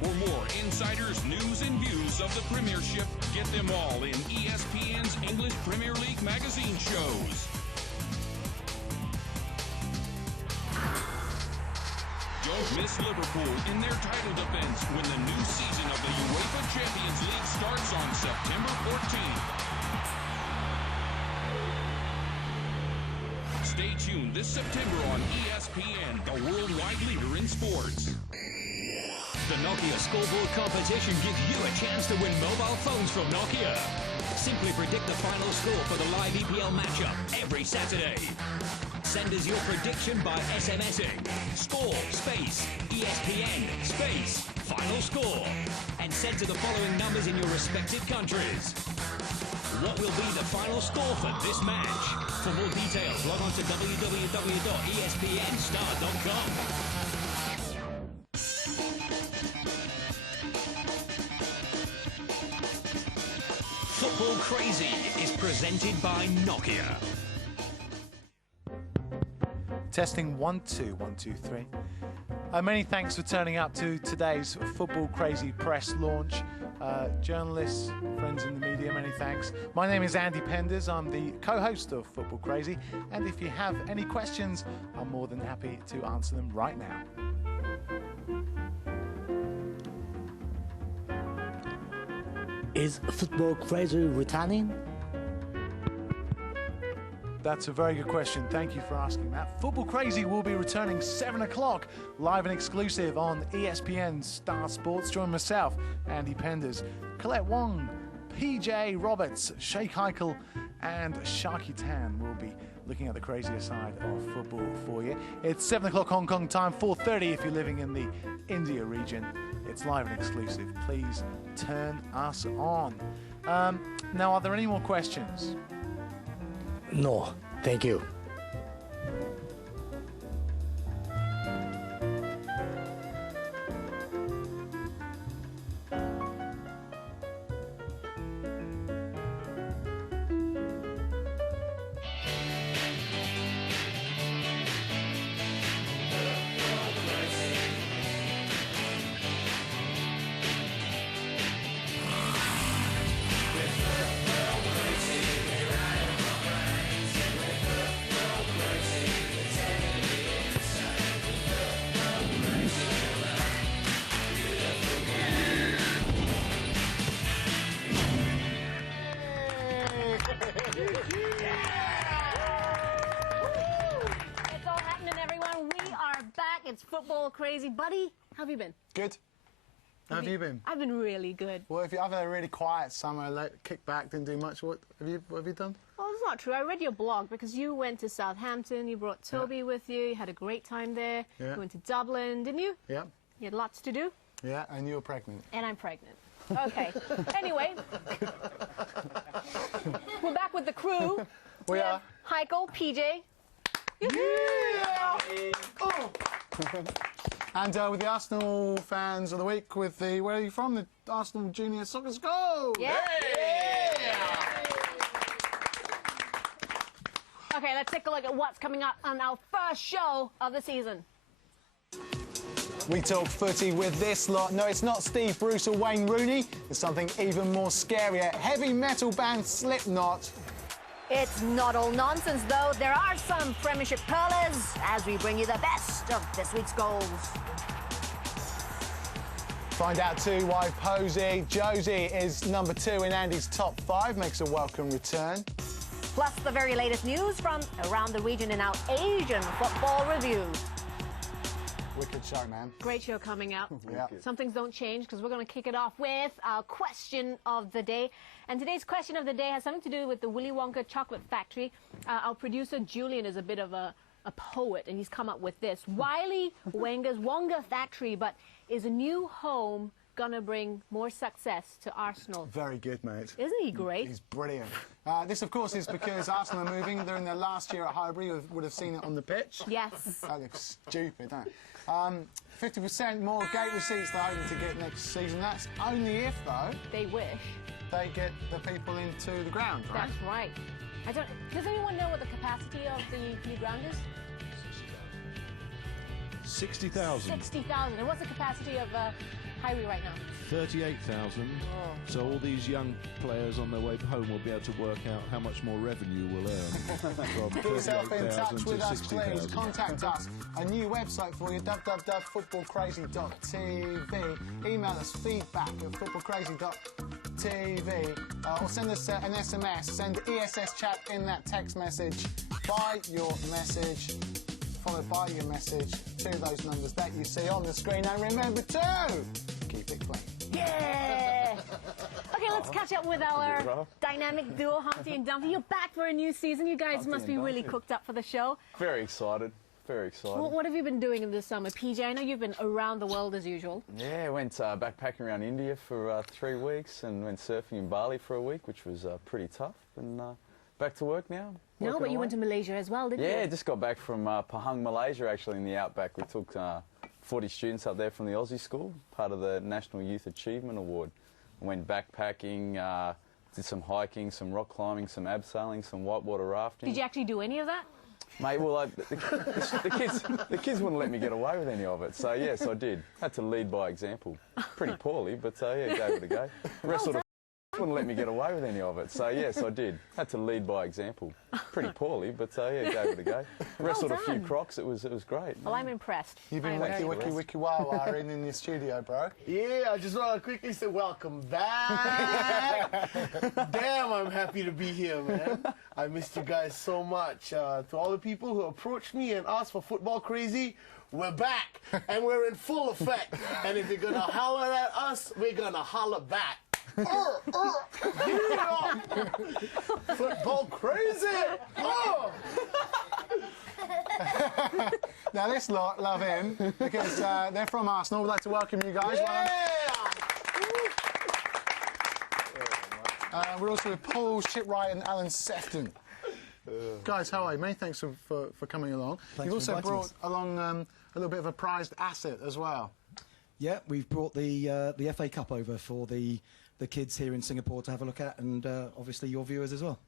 For more insiders, news, and views of the Premiership, get them all in ESPN's English Premier League magazine shows. Don't miss Liverpool in their title defense when the new season of the UEFA Champions League starts on September 14th. Stay tuned this September on ESPN, the worldwide leader in sports. The Nokia Scoreboard competition gives you a chance to win mobile phones from Nokia. Simply predict the final score for the live EPL matchup every Saturday. Send us your prediction by SMSing score space ESPN space final score and send to the following numbers in your respective countries. What will be the final score for this match? For more details, log on to www.espnstar.com. Football Crazy is presented by Nokia. Testing 1 2 1 2 3. Many thanks for turning up to today's Football Crazy press launch. Journalists, friends in the media, many thanks. My name is Andy Penders. I'm the co-host of Football Crazy, and if you have any questions, I'm more than happy to answer them right now. Is Football Crazy returning? That's a very good question. Thank you for asking that. Football Crazy will be returning 7 o'clock, live and exclusive on ESPN Star Sports. Join myself, Andy Penders, Colette Wong, PJ Roberts, Sheikh Heikel, and Sharky Tan will be looking at the crazier side of football for you. It's 7 o'clock Hong Kong time, 4:30 if you're living in the India region. It's live and exclusive. Please turn us on. Now, are there any more questions? No, thank you. It's Football Crazy. Buddy, how have you been? Good. How have you been? I've been really good. Well, if I've had a really quiet summer, kicked back, didn't do much. What have you done? Well, it's not true. I read your blog because you went to Southampton, you brought Toby with you, you had a great time there. Yeah. You went to Dublin, didn't you? Yeah. You had lots to do? Yeah, and you're pregnant. And I'm pregnant. Okay. Anyway, we're back with the crew. We are. Heikel, PJ. Yeah! Oh. And with the Arsenal fans of the week, with the, where are you from? The Arsenal Junior Soccer School! Yeah. Okay, let's take a look at what's coming up on our first show of the season. We talk footy with this lot. No, it's not Steve Bruce or Wayne Rooney. It's something even more scarier. Heavy metal band Slipknot. It's not all nonsense, though. There are some Premiership curlers as we bring you the best of this week's goals. Find out too why Josie is number 2 in Andy's top 5, makes a welcome return. Plus the very latest news from around the region in our Asian football review. Wicked show, man. Great show coming up. Yeah. Some things don't change because we're going to kick it off with our question of the day. And today's question of the day has something to do with the Willy Wonka Chocolate Factory. Our producer, Julian, is a bit of a poet, and he's come up with this. Willy Wonka's Wonka Factory, but is a new home going to bring more success to Arsenal? Very good, mate. Isn't he great? He's brilliant. This, of course, is because Arsenal are moving. They're in their last year at Highbury. You would have seen it on the pitch. Yes. That looks stupid, don't it? 50% more gate receipts they're hoping to get next season. That's only if, though, They wish. they get the people into the ground, right? That's right. Does anyone know what the capacity of the new ground is? 60,000. 60,000. And what's the capacity of Highway right now? 38,000. So all these young players on their way home will be able to work out how much more revenue we'll earn. From Get yourself in touch with us, please. 60,000. Contact us. A new website for you, www.footballcrazy.tv. Email us feedback@footballcrazy.tv. Or send us an SMS. Send ESS chat in that text message. By your message, followed by your message to those numbers that you see on the screen. And remember to keep it clean. Yeah! Okay, let's catch up with our dynamic duo, Humpty and Dumpty. You're back for a new season. You guys must be really cooked up for the show. Very excited. Very excited. Well, what have you been doing in this summer, PJ? I know you've been around the world as usual. Yeah, I went backpacking around India for 3 weeks and went surfing in Bali for a week, which was pretty tough. And back to work now. No, but you went to Malaysia as well, didn't you? Yeah, just got back from Pahang, Malaysia, actually, in the outback. We took 40 students up there from the Aussie school, part of the National Youth Achievement Award. Went backpacking, did some hiking, some rock climbing, some abseiling, some whitewater rafting. Did you actually do any of that? Mate, well, the kids wouldn't let me get away with any of it, so yes, I did. Had to lead by example. Pretty poorly, but yeah, gave it a go. Rest of the wouldn't let me get away with any of it, so yes, I did. Had to lead by example. Pretty poorly, but yeah, gave it a go. Wrestled a few crocs. It was great. Well, I'm impressed. You've been wiki wow in your studio, bro. Yeah, I just want to quickly say welcome back. Damn, I'm happy to be here, man. I missed you guys so much. To all the people who approached me and asked for Football Crazy, we're back and we're in full effect. And if you're gonna holler at us, we're gonna holler back. Yeah. Football Crazy. Oh. Now this lot love him because they're from Arsenal. We'd like to welcome you guys. Yeah. We're also with Paul Shipwright and Alan Sefton. Guys, how are you? Many thanks for coming along. You've also brought along a little bit of a prized asset as well. Yeah, we've brought the FA Cup over for the kids here in Singapore to have a look at, and obviously your viewers as well.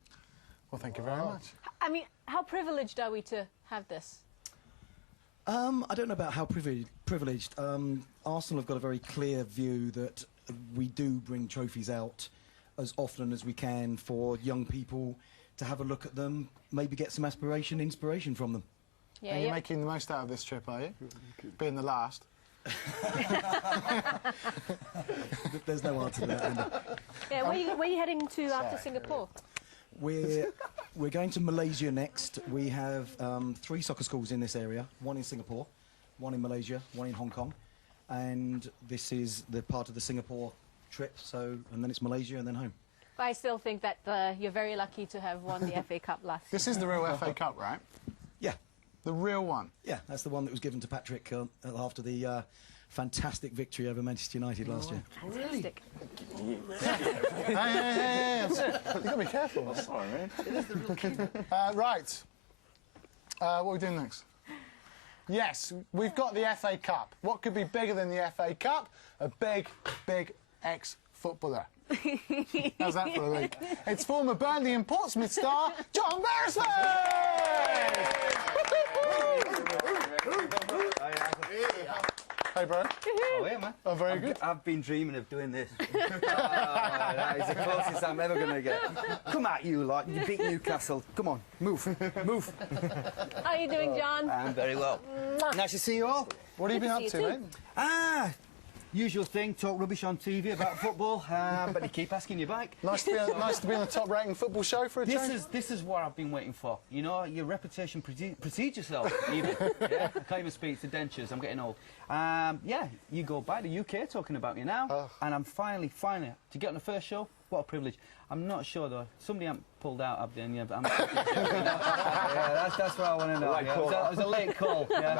Well, thank you very much. I mean, how privileged are we to have this? I don't know about how privileged. Arsenal have got a very clear view that we do bring trophies out as often as we can for young people to have a look at them, maybe get some inspiration from them. Yeah, and you're making the most out of this trip, are you? Being the last. There's no answer to that, Andy. Yeah, where are you heading to after Singapore? We're going to Malaysia next. We have 3 soccer schools in this area, 1 in Singapore, 1 in Malaysia, 1 in Hong Kong, and this is the part of the Singapore trip, and then it's Malaysia and then home. I still think that you're very lucky to have won the FA Cup last year. This is the real FA Cup, right? Yeah. The real one? Yeah, that's the one that was given to Patrick after the fantastic victory over Manchester United last year. Fantastic. Hey. You've got to be careful. Oh, sorry, man. It is the real king. Right. What are we doing next? Yes, we've got the FA Cup. What could be bigger than the FA Cup? A big ex-footballer. How's that for a leak? It's former Burnley and Portsmouth star, John Beresford! Hey, bro. Oh, yeah, man. Oh, very good. I've been dreaming of doing this. That is the closest I'm ever going to get. Come at you, lot. You beat Newcastle. Come on, move. How are you doing, John? I'm very well. Nice to see you all. What have you been up to, mate? Usual thing, talk rubbish on TV about football, but you keep asking you back. Nice to be on the top-rating football show for a change. This is what I've been waiting for. You know, your reputation precedes yourself, even. Yeah? I can't even speak to dentures. I'm getting old. Yeah, you go by the UK talking about you now, and I'm finally, to get on the first show, what a privilege. I'm not sure, though. Somebody hasn't pulled out up there, yeah, but I'm yeah, that's what I want to know. Yeah. It was a late call. Yeah.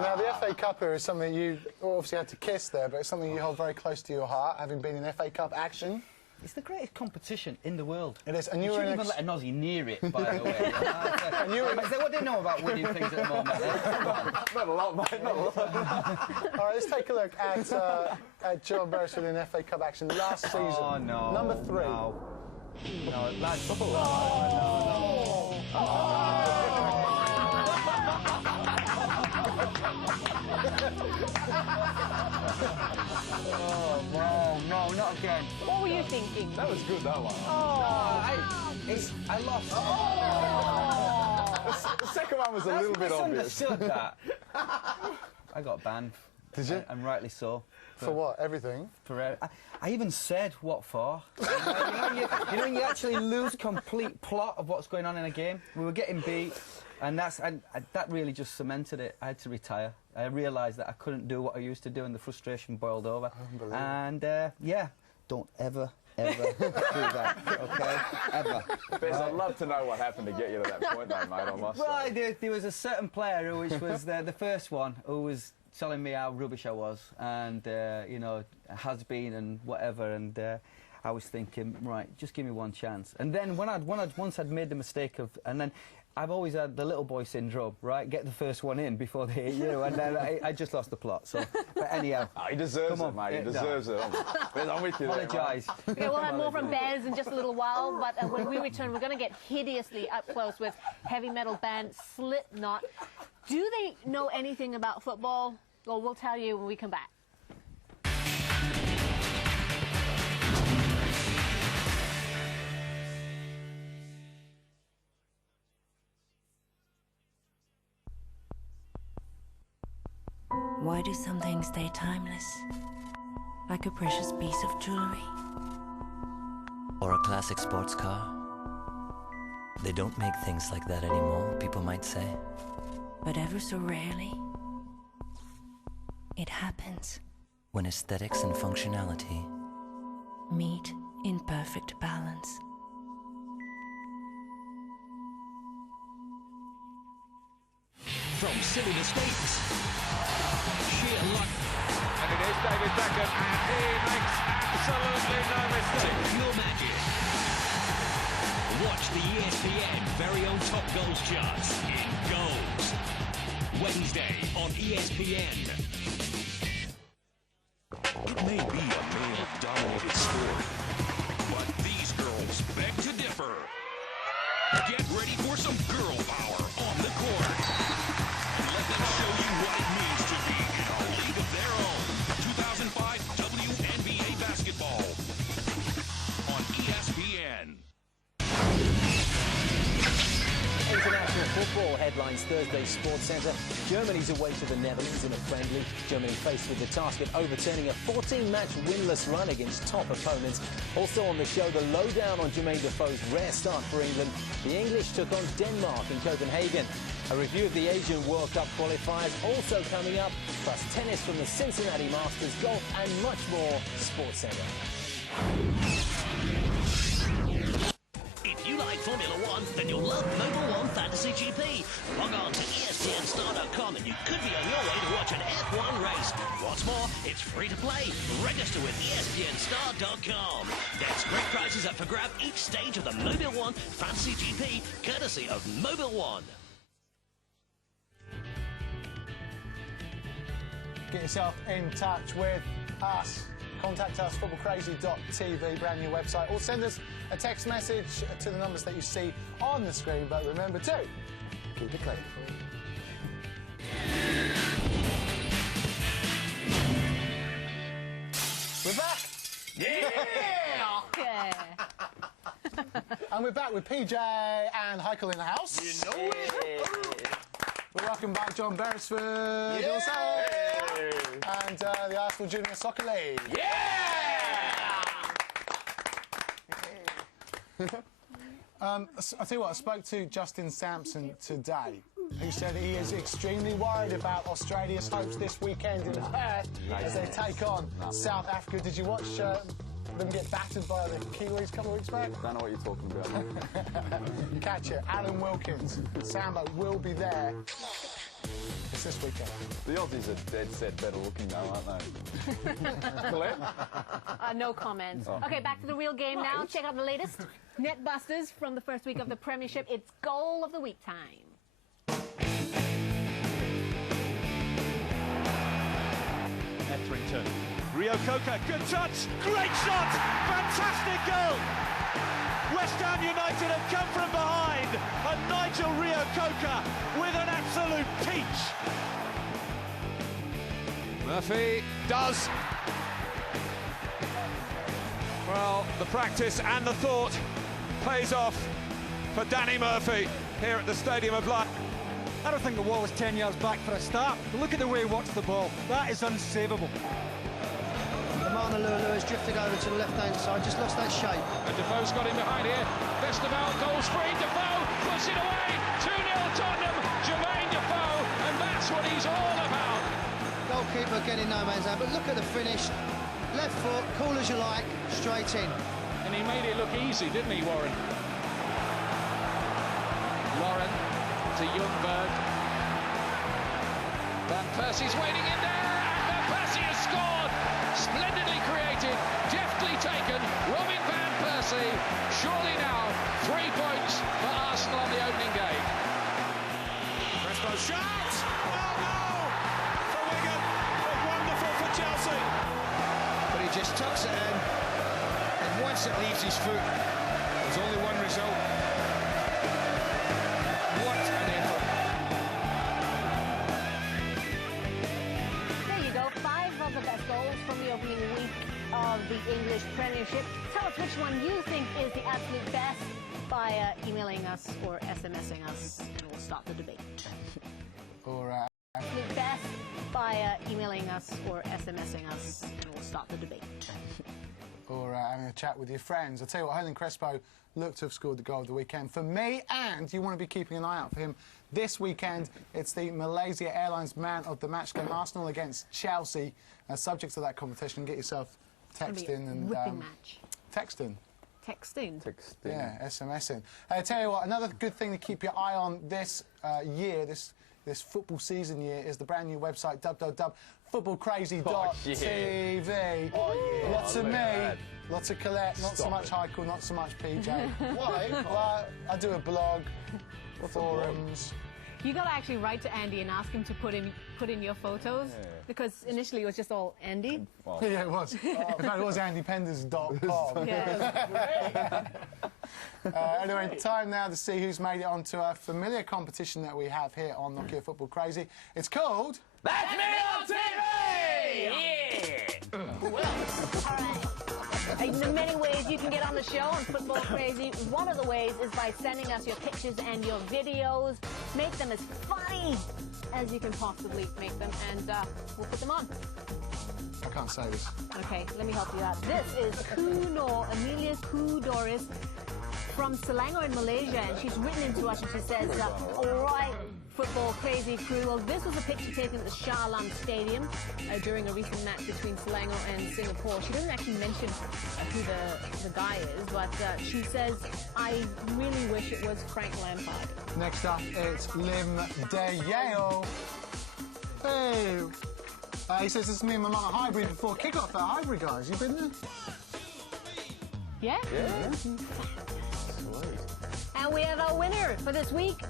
Now, the FA Cup here is something you obviously had to kiss there, but it's something you hold very close to your heart, having been in FA Cup action. It's the greatest competition in the world. It is, and you shouldn't even let an Aussie near it, by the way. And you what do you know about winning things at the moment? Not a lot, mate, not a lot. All right, let's take a look at John Beresford in FA Cup action last season. Oh, no. Number 3. No, lads. Oh, no, not again. What were you thinking? That was good, that one. I lost. The second one was a little bit obvious. Misunderstood that. I got banned. Did you? And rightly so. For what? Everything? I even said what for. you know, you actually lose complete plot of what's going on in a game. We were getting beat, and that really just cemented it. I had to retire. I realised that I couldn't do what I used to do, and the frustration boiled over. And yeah, don't ever do that, okay? Ever. Bez, I'd love to know what happened to get you to that point, though, mate. I must say. There was a certain player which was the first one who was telling me how rubbish I was, and you know, has been and whatever, and I was thinking, right, just give me one chance. And then once I'd made the mistake of, and then I've always had the little boy syndrome, right? Get the first one in before they hit you, and then I just lost the plot. So, but anyhow, he deserves it, mate. He deserves it. I'm with you. Apologise. Okay, we'll have more from Bez in just a little while, but when we return, we're going to get hideously up close with heavy metal band Slipknot. Do they know anything about football? Well, we'll tell you when we come back. Why do some things stay timeless? Like a precious piece of jewelry. Or a classic sports car. They don't make things like that anymore, people might say. But ever so rarely, it happens. When aesthetics and functionality meet in perfect balance. From silly mistakes, sheer luck, And it is David Beckham, and he makes absolutely no mistake. pure magic. Watch the ESPN very own top goals charts in goals. Wednesday on ESPN. It may be a male-dominated sport, but these girls beg to differ. Get ready for some girl power on the court. Let them show you what it means to be in a league of their own. 2005 WNBA basketball on ESPN. International football headlines Thursday's Sports Centre. Germany's away to the Netherlands in a friendly. Germany faced with the task of overturning a 14-match winless run against top opponents. Also on the show, the lowdown on Jermaine Defoe's rare start for England. The English took on Denmark in Copenhagen. A review of the Asian World Cup qualifiers also coming up, plus tennis from the Cincinnati Masters, golf and much more. Sports Centre. If you like Formula One, then you'll love Mobil One Fantasy GP. Log on to ESPNstar.com and you could be on your way to watch an F1 race. What's more, it's free to play. Register with ESPNstar.com. There's great prizes up for grab each stage of the Mobil One Fantasy GP, courtesy of Mobil One. Get yourself in touch with us. Contact us, footballcrazy.tv, brand new website, or send us a text message to the numbers that you see on the screen. But remember to keep it clean. We're back! Yeah! Okay. And we're back with PJ and Heikel in the house. You know it! We'll welcome back John Beresford also. And the Arsenal Junior Soccer League. I tell you what, I spoke to Justin Sampson today, who said he is extremely worried about Australia's hopes this weekend in Perth as they take on South Africa. Did you watch them get battered by the Kiwis a couple of weeks back? Don't know what you're talking about. Catch it. Alan Wilkins, Sambo will be there. It's this weekend. The Aussies are dead set better looking though, aren't they? Colette? No comments. Oh. Okay, back to the real game now. Check out the latest net busters from the first week of the Premiership. It's goal of the week time. Etherington. Rio Coca, good touch, great shot, fantastic goal. West Ham United have come from behind, and Nigel Rio Coca with an absolute peach. Murphy does. Well, the practice and the thought pays off for Danny Murphy here at the Stadium of Light. I don't think the wall is 10 yards back for a start. But look at the way he walks the ball. That is unsavable. Manalulu has drifted over to the left-hand side, just lost that shape. And Defoe's got him behind here. Vesterveld goes free. Defoe puts it away. 2-0 Tottenham. Jermaine Defoe, and that's what he's all about. Goalkeeper getting no man's land, but look at the finish. Left foot, cool as you like, straight in. And he made it look easy, didn't he, Warren? Lauren to Ljungberg. Van Persie's waiting in there, and Van Persie has scored. Splendidly created, deftly taken. Robin Van Persie. Surely now 3 points for Arsenal on the opening game. Crespo shot! Oh no! For Wigan, but wonderful for Chelsea. But he just tucks it in, and once it leaves his foot, there's only one result. What an effort. There you go, 5 of the best goals from the opening week of the English Premiership. Tell us which one you think is the absolute best by emailing us or SMSing us, and we'll start the debate. Or Absolute best by emailing us or SMSing us, and we'll start the debate. Or having a chat with your friends. I'll tell you what, Hernan Crespo looked to have scored the goal of the weekend for me, and you want to be keeping an eye out for him this weekend. It's the Malaysia Airlines Man of the Match game, Arsenal against Chelsea. Subject to that competition, get yourself texting and texting. Texting? Yeah, SMSing. I tell you what, another good thing to keep your eye on this year, this football season year, is the brand new website www.footballcrazy.tv. Lots of me, lots of Colette, not so much Heikel, not so much PJ. Why? Well, I do a blog, forums. You got to actually write to Andy and ask him to put in your photos, because initially it was just all Andy. Yeah, it was. In fact, it was andypenders.com. Yeah. Anyway, time now to see who's made it onto a familiar competition that we have here on Nokia Football Crazy. It's called... That's me on TV! In the many ways you can get on the show on Football Crazy. One of the ways is by sending us your pictures and your videos. Make them as funny as you can possibly make them, and we'll put them on. I can't say this. Okay, let me help you out. This is Kuno, Amelia Kudoris from Selangor in Malaysia, and she's written into us and she says, all right, Football Crazy crew. Well, this was a picture taken at the Shah Alam Stadium during a recent match between Selangor and Singapore. She doesn't actually mention who the guy is, but she says, I really wish it was Frank Lampard. Next up, it's Lim De Yale. Hey. He says, this is me and my mum at Highbury before kick-off at Highbury, guys. You been there? Yeah? Yeah. And we have our winner for this week.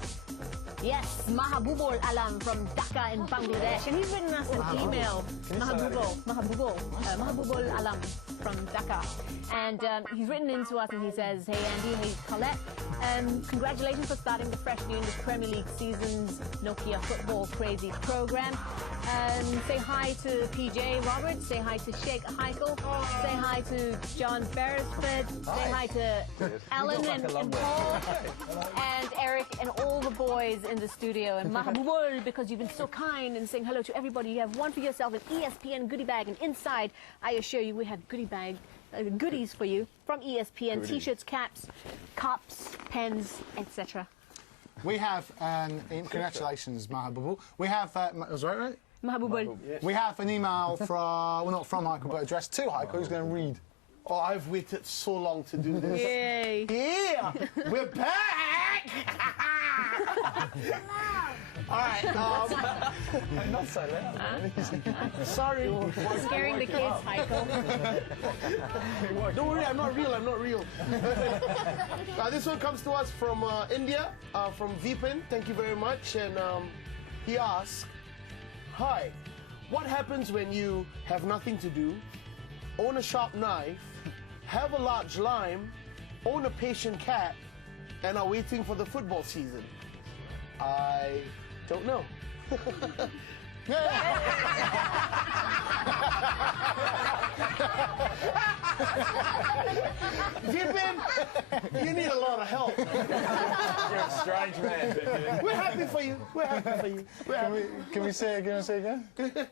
Yes, Mahabubul Alam from Dhaka in Bangladesh. And he's written us an email. Mahabubul Alam from Dhaka. And he's written into us and he says, hey Andy, hey Colette, congratulations for starting the fresh new English Premier League season's Nokia Football Crazy program. Say hi to PJ Roberts, say hi to Sheikh Heikel, say hi to John Beresford, say hi to Alan and Paul and Eric and all the boys in the studio, and Mahabubul, because you've been so kind and saying hello to everybody. You have one for yourself, an ESPN goodie bag, and inside, I assure you, we have goodies for you from ESPN, T-shirts, caps, cups, pens, etc. We have congratulations, Mahabubul. We have, was that right? Mahabubul. We have an email from, well, not from Heikel, but addressed to Heikel, who's going to read. Oh, I've waited so long to do this. Yay. Yeah, we're back! All right. Not so loud. Sorry. Scaring the kids, Heikel. Don't worry, I'm not real. This one comes to us from India, from Vipin. Thank you very much. And he asks, hi, what happens when you have nothing to do, own a sharp knife, have a large lime, own a patient cat, and are waiting for the football season? I don't know. You need a lot of help. You're a strange man, Vivian. We're happy for you. We're happy for you. Can we say it again? Say it again?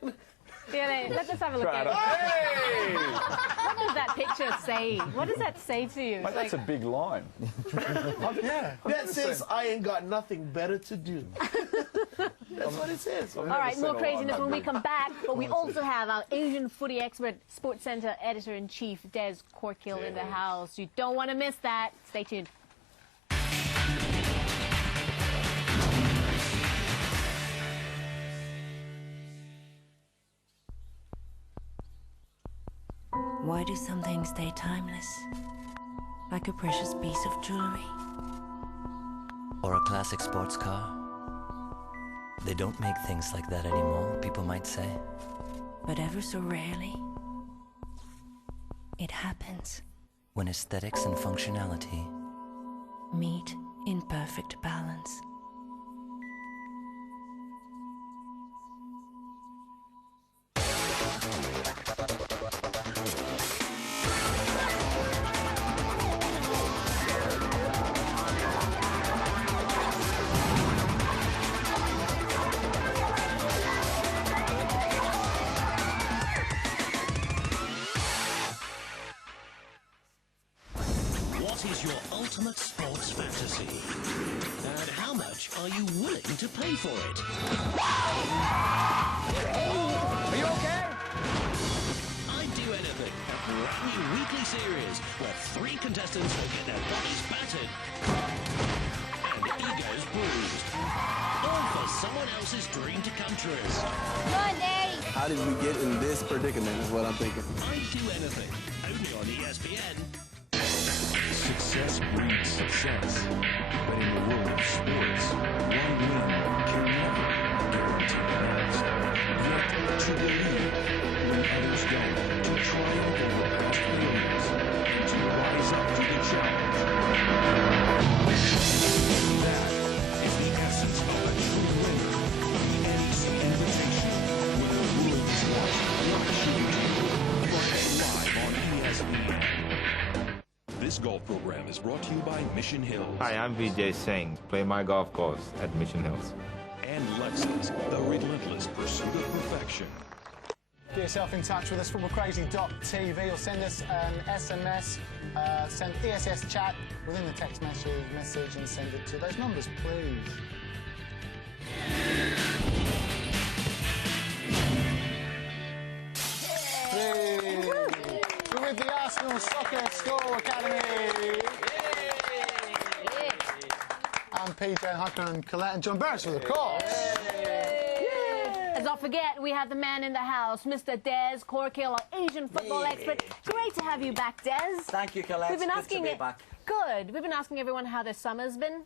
Really, let's just have a look at it. Hey! What does that picture say? What does that say to you? Mate, that's a big line. Yeah. That says I ain't got nothing better to do. That's what it says. All right, more craziness when we come back, but we also have our Asian footy expert, Sports Center editor-in-chief, Des Corkill in the house. You don't want to miss that. Stay tuned. Why do some things stay timeless? Like a precious piece of jewelry. Or a classic sports car. They don't make things like that anymore, people might say. But ever so rarely, it happens. When aesthetics and functionality meet in perfect balance. What is your ultimate sports fantasy? And how much are you willing to pay for it? Are you okay? I'd Do Anything, a brand new weekly series where 3 contestants will get their bodies battered and egos bruised. All for someone else's dream to come true. Monday! How did we get in this predicament is what I'm thinking. I'd Do Anything, only on ESPN. Success breeds success. But in the world of sports, one win can never guarantee the next. Yet, to believe when others don't, to triumph over past failures, and to rise up to the challenge. That is the essence of a true winner. The Ants Invitational, where the Bruins won, what should you do? Friday live on ESPN. This golf program is brought to you by Mission Hills. Hi, I'm Vijay Singh. Play my golf course at Mission Hills. And Lexus, the relentless pursuit of perfection. Get yourself in touch with us, footballcrazy.tv, or send us an SMS, send ESS chat within the text message and send it to those numbers, please. Yay. We're with the Arsenal Soccer School Academy. I'm PJ Hucker and Colette and John Barrett, of course. Let's not forget, we have the man in the house, Mr. Des Corkill, our Asian football expert. Great to have you back, Des. Thank you, Colette. We've been asking Good to be back. Good. We've been asking everyone how their summer's been.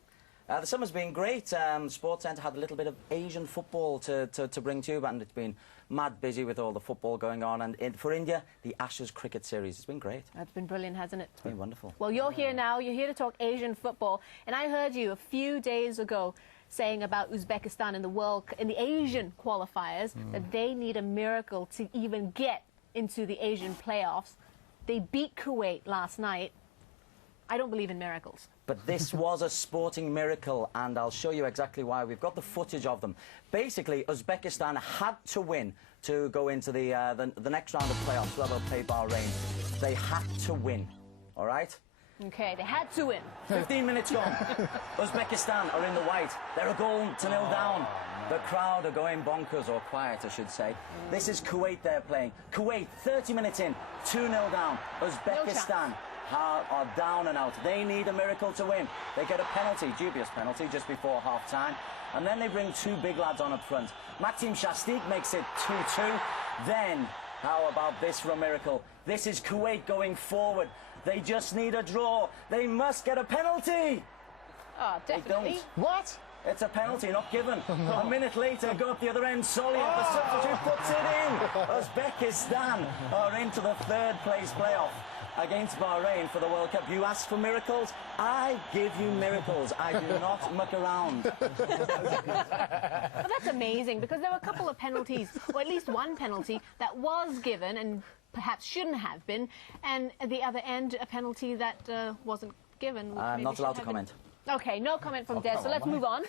The summer's been great. Sports Centre had a little bit of Asian football to bring to you, and it's been mad busy with all the football going on. And for India, the Ashes cricket series. It's been great. That's been brilliant, hasn't it? It's been wonderful. Well, you're here now. You're here to talk Asian football. And I heard you a few days ago saying about Uzbekistan in the Asian qualifiers that they need a miracle to even get into the Asian playoffs. They beat Kuwait last night. I don't believe in miracles. But this was a sporting miracle, and I'll show you exactly why. We've got the footage of them. Basically, Uzbekistan had to win to go into the next round of playoffs, where they'll play Bahrain. They had to win, all right? Okay, they had to win. 15 minutes gone. Uzbekistan are in the white. They're a goal to nil down. The crowd are going bonkers, or quiet, I should say. This is Kuwait they're playing. Kuwait, 30 minutes in, 2-0 down. Uzbekistan are down and out. They need a miracle to win. They get a penalty, dubious penalty, just before half-time. And then they bring 2 big lads on up front. Maxim Shastik makes it 2-2. Then, how about this for a miracle? This is Kuwait going forward. They just need a draw. They must get a penalty. Oh, definitely. They don't. What? It's a penalty, not given. A minute later, go up the other end. Soliev, the substitute, puts it in. Uzbekistan are into the 3rd place playoff against Bahrain for the World Cup. You ask for miracles, I give you miracles. I do not muck around. Well, that's amazing, because there were a couple of penalties, or at least one penalty, that was given and perhaps shouldn't have been, and at the other end, a penalty that wasn't given. Which I'm maybe not should allowed to have been- comment. Okay, no comment from Des, come so on, let's mate. move on.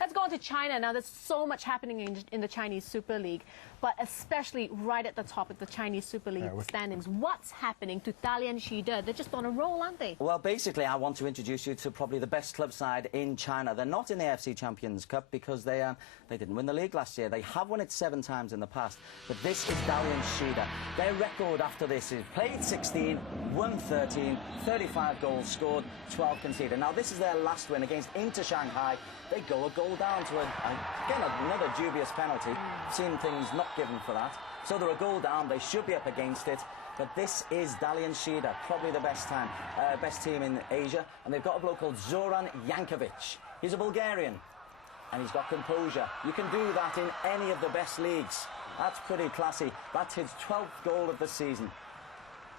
Let's go on to China now. There's so much happening in the Chinese Super League, but especially right at the top of the Chinese Super League standings. What's happening to Dalian Shida? They're just on a roll, aren't they? Well, basically, I want to introduce you to probably the best club side in China. They're not in the AFC Champions Cup because they didn't win the league last year. They have won it 7 times in the past, but this is Dalian Shida. Their record after this is played 16, won 13, 35 goals scored, 12 conceded. Now, this is their last win against Inter Shanghai. They go a goal down to, again, another dubious penalty. Seen things not given for that. So they're a goal down. They should be up against it. But this is Dalian Shida, probably the best team in Asia. And they've got a bloke called Zoran Jankovic. He's a Bulgarian, and he's got composure. You can do that in any of the best leagues. That's pretty classy. That's his 12th goal of the season.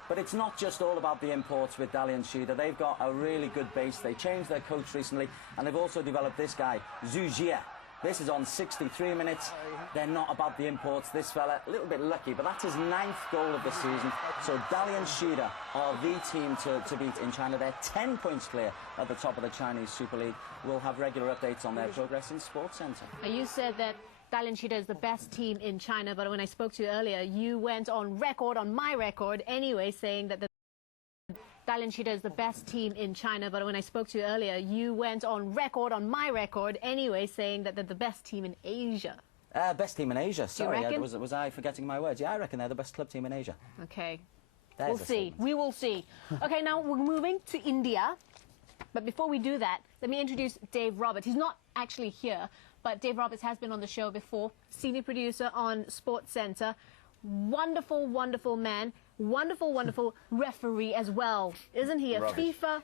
But it's not just all about the imports with Dalian Shida. They've got a really good base. They changed their coach recently, and they've also developed this guy, Zhu Jie. This is on 63 minutes. They're not about the imports. This fella, a little bit lucky, but that's his 9th goal of the season. So Dalian Shida are the team to beat in China. They're 10 points clear at the top of the Chinese Super League. We'll have regular updates on their progress in Sports Centre. You said that Dalian Shida is the best team in China, but when I spoke to you earlier, you went on record, on my record anyway, saying that the Dalian Shida is the best team in China, but when I spoke to you earlier, you went on record, on my record anyway, saying that they're the best team in Asia. Best team in Asia. Sorry, reckon? was I forgetting my words? Yeah, I reckon they're the best club team in Asia. Okay. There's We'll a see. statement. We will see. Okay, now we're moving to India. But before we do that, let me introduce Dave Roberts. He's not actually here, but Dave Roberts has been on the show before, senior producer on Sports Centre. Wonderful, wonderful man. Wonderful, wonderful referee as well. Isn't he a Rubbish. FIFA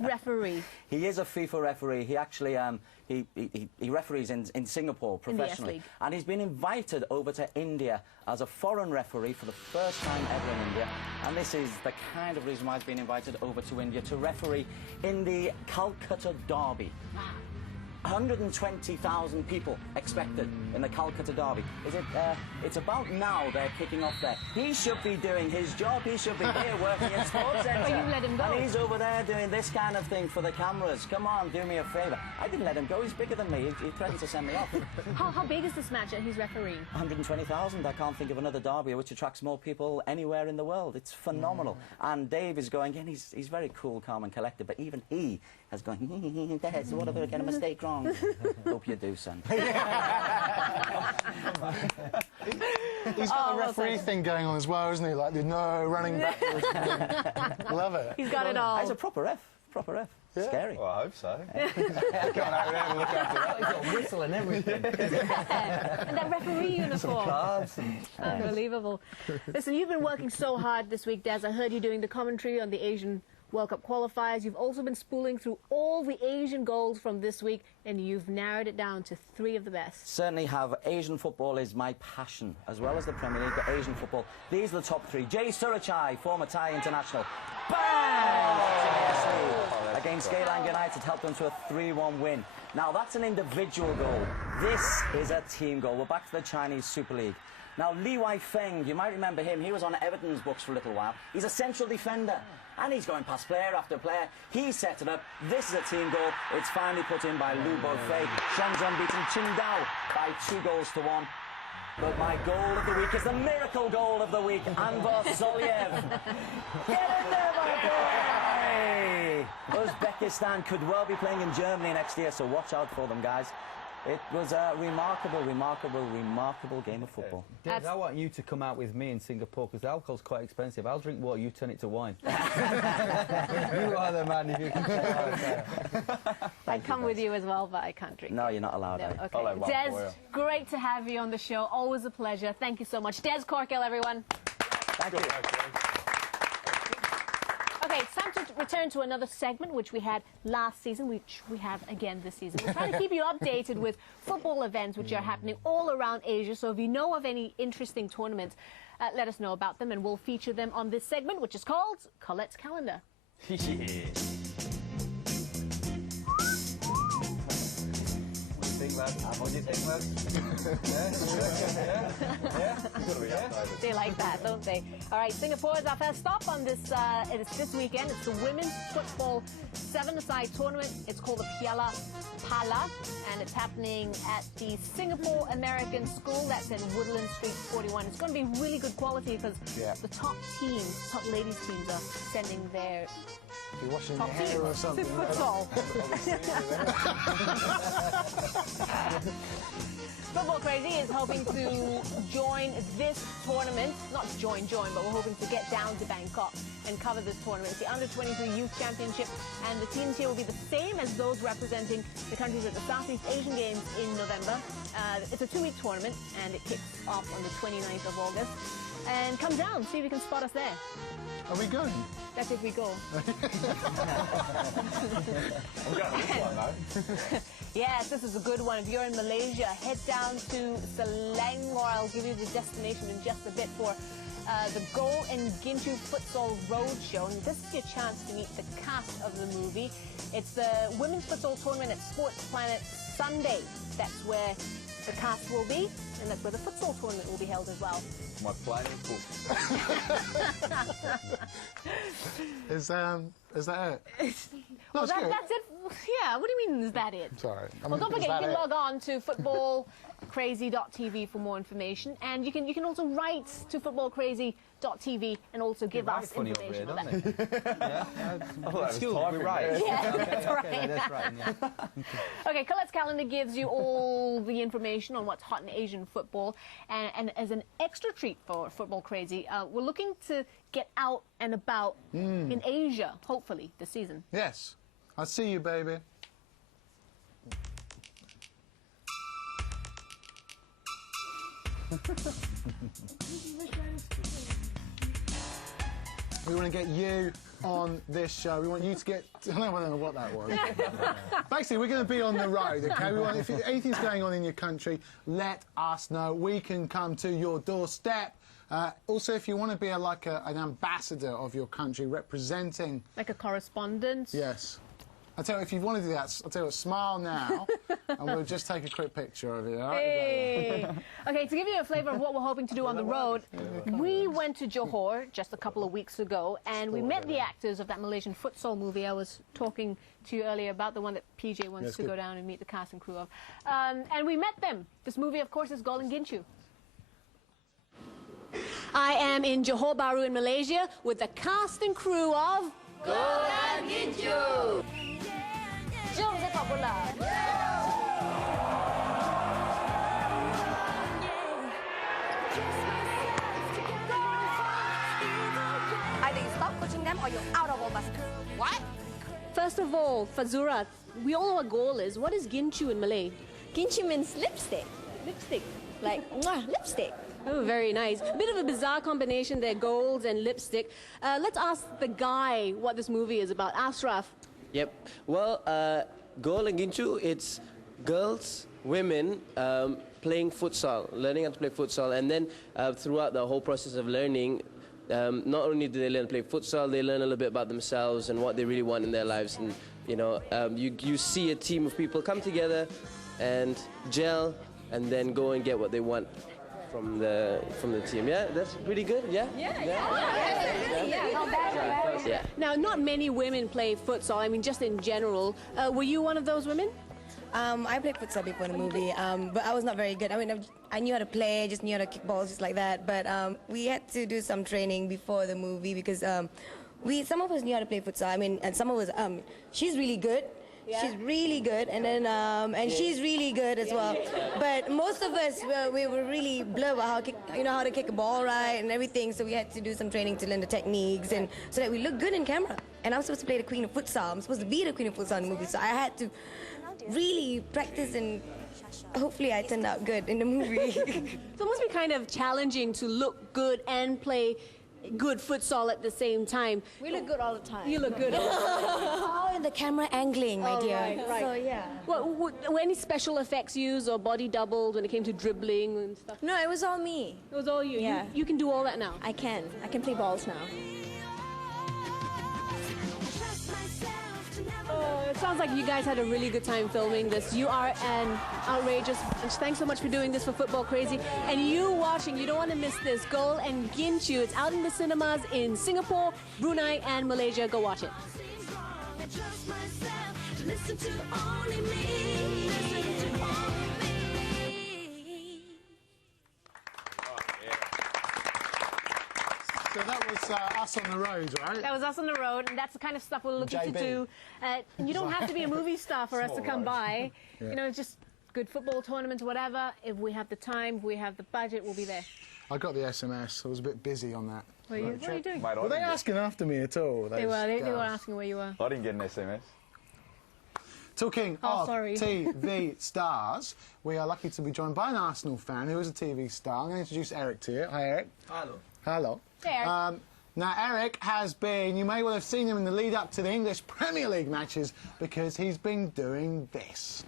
referee? He is a FIFA referee. He actually he referees in Singapore In the S professionally, League. and he's been invited over to India as a foreign referee for the first time ever in India. And this is the kind of reason why he's been invited over to India to referee in the Calcutta Derby. 120,000 people expected in the Calcutta Derby. It's about now they're kicking off there. He should be doing his job. He should be here working in Sports Centre. But you let him go. And he's over there doing this kind of thing for the cameras. Come on, do me a favour. I didn't let him go. He's bigger than me. He threatened to send me off. How big is this match that he's refereeing? 120,000. I can't think of another derby which attracts more people anywhere in the world. It's phenomenal. And Dave is going in. He's very cool, calm and collected, but even he has gone, Des, what if I get a mistake wrong? Hope you do, son. He's got the referee thing going on as well, isn't he? Like the no running backwards. Love it. He's got it all. He's a proper ref. Proper ref. Yeah. Scary. Well, I hope so. Can't have it look after that. He's got a whistle and everything. And that referee uniform. Cards and... Unbelievable. Listen, you've been working so hard this week, Des. I heard you doing the commentary on the Asian World Cup qualifiers. You've also been spooling through all the Asian goals from this week, and you've narrowed it down to 3 of the best. Certainly have. Asian football is my passion, as well as the Premier League, but Asian football. These are the top 3. Jay Surachai, former Thai international. Bang! Against Geylang United, helped them to a 3-1 win. Now, that's an individual goal. This is a team goal. We're back to the Chinese Super League. Now, Li Weifeng, you might remember him. He was on Everton's books for a little while. He's a central defender, and he's going past player after player. He set it up. This is a team goal. It's finally put in by Lu Bofei. Shenzhen beating Qingdao by 2-1. But my goal of the week is the miracle goal of the week, Anvar Soliev. Get in there, my boy! Uzbekistan could well be playing in Germany next year, so watch out for them, guys. It was a remarkable, remarkable, remarkable game of football. Des, I want you to come out with me in Singapore because the alcohol's quite expensive. I'll drink water, you turn it to wine. You are the man if you can get out. I'd come with you as well, but I can't drink. No, you're not allowed. No, eh? okay. I'll have one Des, for you. great to have you on the show. Always a pleasure. Thank you so much. Des Corkill, everyone. Thank you. Okay, it's time to return to another segment which we had last season, which we have again this season. We're trying to keep you updated with football events which are happening all around Asia. So if you know of any interesting tournaments, let us know about them and we'll feature them on this segment, which is called Colette's Calendar. What do you think, Mug? They like that, don't they? All right, Singapore is our first stop on this. It's this weekend. It's the women's football seven-a-side tournament. It's called the Piala Pala, and it's happening at the Singapore American School. That's in Woodland Street 41. It's going to be really good quality because the top teams, top ladies teams, are sending their You're washing your top hair teams or something. to futsal. Football Crazy is hoping to join this tournament. Not join, but we're hoping to get down to Bangkok and cover this tournament. It's the Under-23 Youth Championship, and the teams here will be the same as those representing the countries at the Southeast Asian Games in November. It's a 2-week tournament, and it kicks off on the 29th of August. And come down, see if you can spot us there. Are we going? That's if we go. I'm going to this one, though. Yes, this is a good one. If you're in Malaysia, head down to Selangor. I'll give you the destination in just a bit for the Goal and Gintu Futsal Roadshow. And this is your chance to meet the cast of the movie. It's the Women's Futsal Tournament at Sports Planet Sunday. That's where the cast will be, and that's where the futsal tournament will be held as well. My planning book. Is that it? Well, that's it. Yeah, what do you mean, is that it? Sorry. Well, don't forget, you can log on to footballcrazy.tv for more information, and you can also write to footballcrazy.tv and also give us information on that. Excuse me, we're right. Yeah, Okay, that's okay, right. that's right. Yeah. Okay, Colette's calendar gives you all the information on what's hot in Asian football, and as an extra treat for Football Crazy, we're looking to get out and about in Asia, hopefully, this season. Yes. I see you, baby. We want to get you on this show. We want you to get... I don't know what that was. Basically, we're going to be on the road, OK? If anything's going on in your country, let us know. We can come to your doorstep. Also, if you want to be an ambassador of your country, representing... Like a correspondent? Yes. I tell you, if you want to do that, I'll tell you, smile now, and we'll just take a quick picture of you. All right? Hey. Okay, to give you a flavour of what we're hoping to do on the road, we went to Johor just a couple of weeks ago, and we met the actors of that Malaysian futsal movie I was talking to you earlier about, the one that PJ wants to go down and meet the cast and crew of. And we met them. This movie, of course, is Goal and Gintu. I am in Johor Bahru in Malaysia with the cast and crew of Goal and Gintu. Jom sepak bola. Either you stop coaching them or you're out of all basketball. What? First of all, Fazura, we all know what goal is. What is Gintu in Malay? Gintu means lipstick. Lipstick. Like, mwah, lipstick. Oh, very nice. A bit of a bizarre combination there, goals and lipstick. Let's ask the guy what this movie is about. Ashraf. Yep. Well, Goal and Gintu, it's girls, women playing futsal, learning how to play futsal, and then throughout the whole process of learning, not only do they learn to play futsal, they learn a little bit about themselves and what they really want in their lives. And you see a team of people come together and gel, and then go and get what they want from the team. Yeah, that's pretty good. Yeah. Yeah. Now, not many women play futsal. I mean, just in general. Were you one of those women? I played futsal before the movie, but I was not very good. I mean, I knew how to play, just knew how to kick balls, just like that. But we had to do some training before the movie because some of us knew how to play futsal. I mean, and some of us, she's really good. Yeah. She's really good, and then she's really good as well. But most of us, we were really blur about how to kick a ball right and everything. So we had to do some training to learn the techniques, and so that we look good in camera. And I'm supposed to play the Queen of Futsal. I'm supposed to be the Queen of Futsal in the movie. So I had to really practice, and hopefully I turned out good in the movie. So it must be kind of challenging to look good and play good futsal at the same time. We look good all the time. You look good all the time. It's all in the camera angling, my dear. Right. So, yeah. Were any special effects used or body doubled when it came to dribbling and stuff? No, it was all me. It was all you? Yeah. You can do all that now? I can play balls now. Oh, it sounds like you guys had a really good time filming this. You are an outrageous bunch. Thanks so much for doing this for Football Crazy. And you watching, you don't want to miss this. Gol and Ginchu. It's out in the cinemas in Singapore, Brunei, and Malaysia. Go watch it. So that was Us on the Road, right? That was Us on the Road, and that's the kind of stuff we're looking to do. And you don't have to be a movie star for us to come by. Yeah. You know, just good football tournaments, whatever. If we have the time, if we have the budget, we'll be there. I got the SMS. I was a bit busy on that. What are you doing? Were they asking after me at all? They were. They were asking where you were. I didn't get an SMS. Talking of TV stars, we are lucky to be joined by an Arsenal fan who is a TV star. I'm going to introduce Eric to you. Hi, Eric. Hello. Hello. Hey, Eric. Now, Eric has been, you may well have seen him in the lead up to the English Premier League matches because he's been doing this.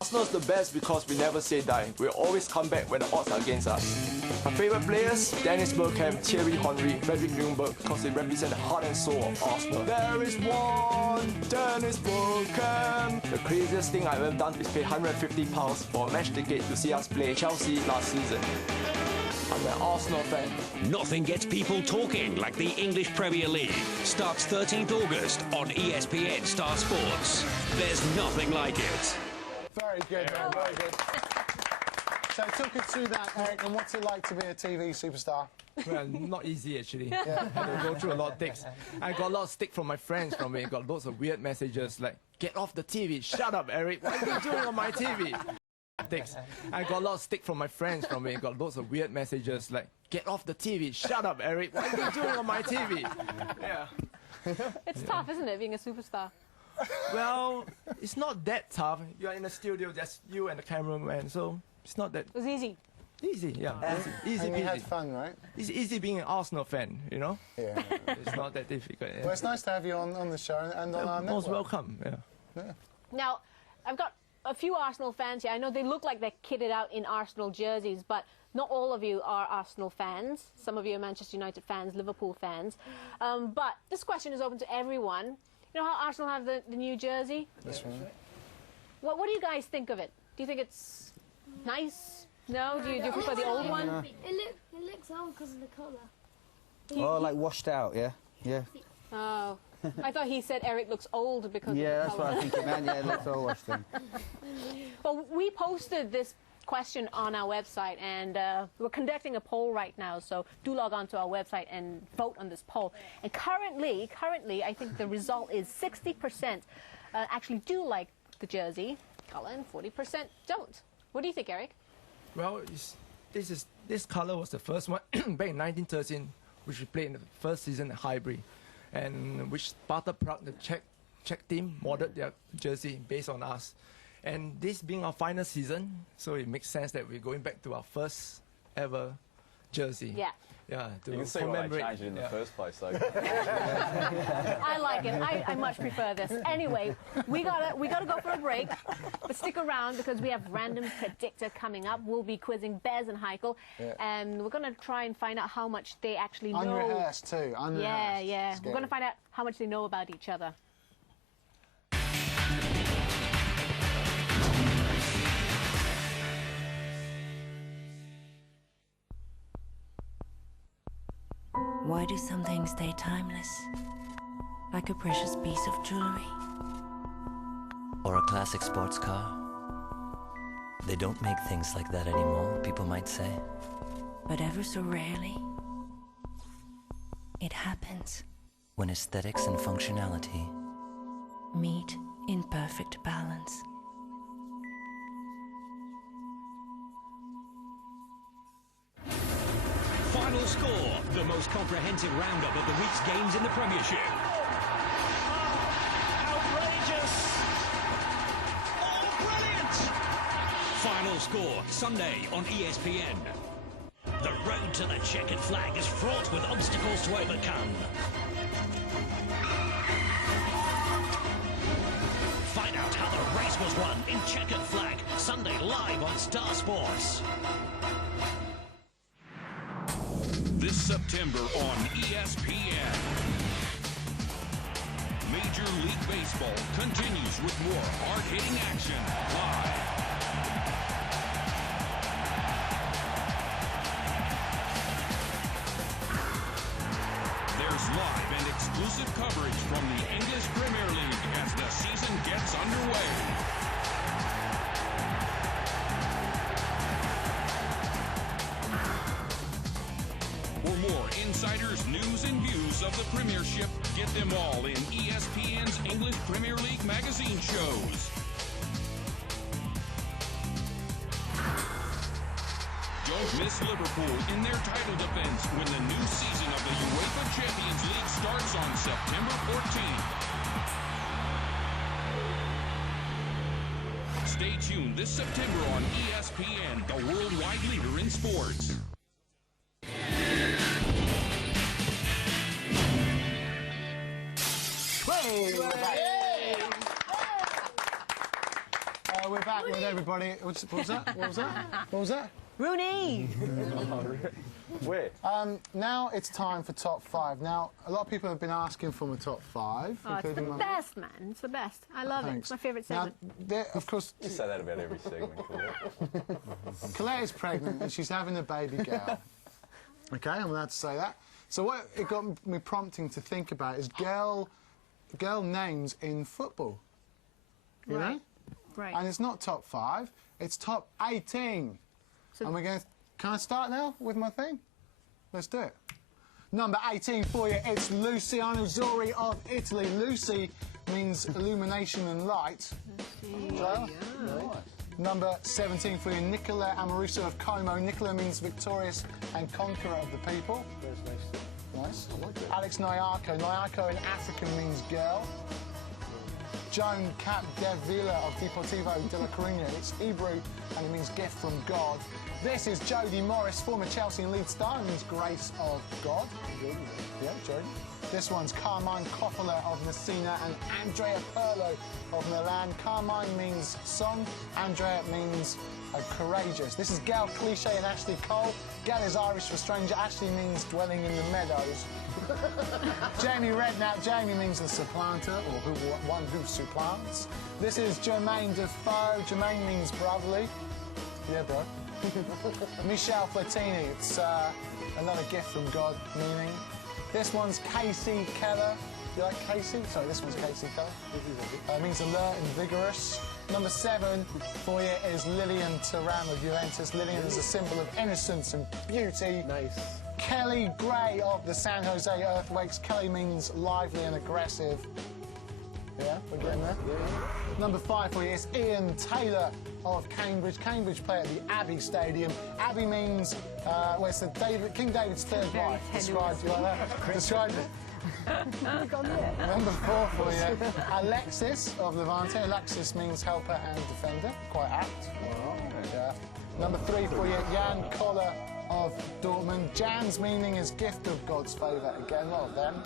Arsenal's the best because we never say die. We always come back when the odds are against us. My favourite players, Dennis Bergkamp, Thierry Henry, Frederick Ljungberg, because they represent the heart and soul of Arsenal. There is one, Dennis Bergkamp. The craziest thing I've ever done is pay £150 for a match ticket to see us play Chelsea last season. I'm an Arsenal fan. Nothing gets people talking like the English Premier League. Starts 13th August on ESPN Star Sports. There's nothing like it. Very good, man, very good. So talk us through that, Eric, and what's it like to be a TV superstar? Well, not easy actually. Yeah. I had to go through a lot of things. I got a lot of stick from my friends from it. Got lots of weird messages like, "Get off the TV! Shut up, Eric! What are you doing on my TV?" I got a lot of stick from my friends from it. Got lots of weird messages like, "Get off the TV! Shut up, Eric! What are you doing on my TV?" Yeah. It's tough, isn't it, being a superstar? Well, it's not that tough. You're in the studio, just you and the cameraman, so it's not that. It was easy. Easy, yeah. Easy and you peasy. had fun, right? It's easy being an Arsenal fan, you know? Yeah. It's not that difficult. Yeah. Well, it's nice to have you on the show and on our network. Most welcome, yeah. Now, I've got a few Arsenal fans here. I know they look like they're kitted out in Arsenal jerseys, but not all of you are Arsenal fans. Some of you are Manchester United fans, Liverpool fans. But this question is open to everyone. You know how Arsenal have the new jersey? This one. What do you guys think of it? Do you think it's nice? No? Do you prefer the old one? It looks old because of the colour. Oh, like washed out, yeah? Yeah. Oh. I thought he said Eric looks old because of the Yeah, that's colour. what I think it meant. Yeah, it looks all washed in. Well, we posted this question on our website, and we're conducting a poll right now, so do log on to our website and vote on this poll. And currently, I think the result is 60% actually do like the jersey colour and 40% don't. What do you think, Eric? Well, this colour was the first one back in 1913, which we played in the first season at Highbury, and which Sparta Prague, the Czech team, modelled their jersey based on us. And this being our final season, so it makes sense that we're going back to our first ever jersey. Yeah. Yeah, to You can see why I commemorate. changed it in the first place, though. I like it. I much prefer this. Anyway, we gotta go for a break, but stick around because we have Random Predictor coming up. We'll be quizzing Bez and Heikel, and we're gonna try and find out how much they actually know. Unrehearsed too. Unrehearsed. Yeah. Scary. We're gonna find out how much they know about each other. Why do some things stay timeless? Like a precious piece of jewelry. Or a classic sports car. They don't make things like that anymore, people might say. But ever so rarely, it happens. When aesthetics and functionality Meet in perfect balance. Final score, the most comprehensive roundup of the week's games in the Premiership. Outrageous! Oh, brilliant! Final score, Sunday on ESPN. The road to the checkered flag is fraught with obstacles to overcome. Find out how the race was won in Checkered Flag, Sunday live on Star Sports. This September on ESPN. Major League Baseball continues with more hard-hitting action live. There's live and exclusive coverage from the English Premier League as the season gets underway. For more insiders, news, and views of the Premiership, get them all in ESPN's English Premier League magazine shows. Don't miss Liverpool in their title defense when the new season of the UEFA Champions League starts on September 14th. Stay tuned this September on ESPN, the worldwide leader in sports. We're back with everybody. What was that? What was that? What was that? Rooney! Where? Now it's time for top 5. Now, a lot of people have been asking for my top 5. Oh, it's the best, man. It's the best. I love it. It's my favourite segment. Now, of course... You say that about every segment, Colette. Colette is pregnant and she's having a baby girl. Okay, I'm allowed to say that. So what it got me prompting to think about is girl names in football. You know? Right. And it's not top 5, it's top 18. So and we're going to... Can I start now with my thing? Let's do it. Number 18 for you, it's Luciano Zori of Italy. Lucy means illumination and light. Yeah. Number 17 for you, Nicola Amoruso of Como. Nicola means victorious and conqueror of the people. Nice. I like that. Alex Nyarko. Nyarko in African means girl. Joan Capdevila of Deportivo de la Coruña. It's Hebrew and it means gift from God. This is Jodie Morris, former Chelsea and Leeds star. It means grace of God. Yeah, Jodie. This one's Carmine Coppola of Messina and Andrea Pirlo of Milan. Carmine means song, Andrea means courageous. This is Gail Cliche and Ashley Cole. Gail is Irish for stranger. Ashley means dwelling in the meadows. Jamie Redknapp. Jamie means the supplanter, or one who supplants. This is Jermaine Defoe. Jermaine means brotherly. Yeah, bro. Michelle Platini. It's another gift from God meaning. This one's Casey Keller. You like Casey? Sorry, this one's Casey Keller. It means alert and vigorous. Number 7 for you is Lilian Thuram of Juventus. Lilian is a symbol of innocence and beauty. Nice. Kelly Gray of the San Jose Earthquakes. Kelly means lively and aggressive. Yeah, we're getting there. Number 5 for you is Ian Taylor of Cambridge. Cambridge play at the Abbey Stadium. Abbey means, it's the King David's third wife. Described you like that? Described it. Number 4 for you, Alexis of Levante. Alexis means helper and defender. Quite apt. Yeah. Number 3 for you, Jan Koller of Dortmund. Jan's meaning is gift of God's favour. Again, a lot of them.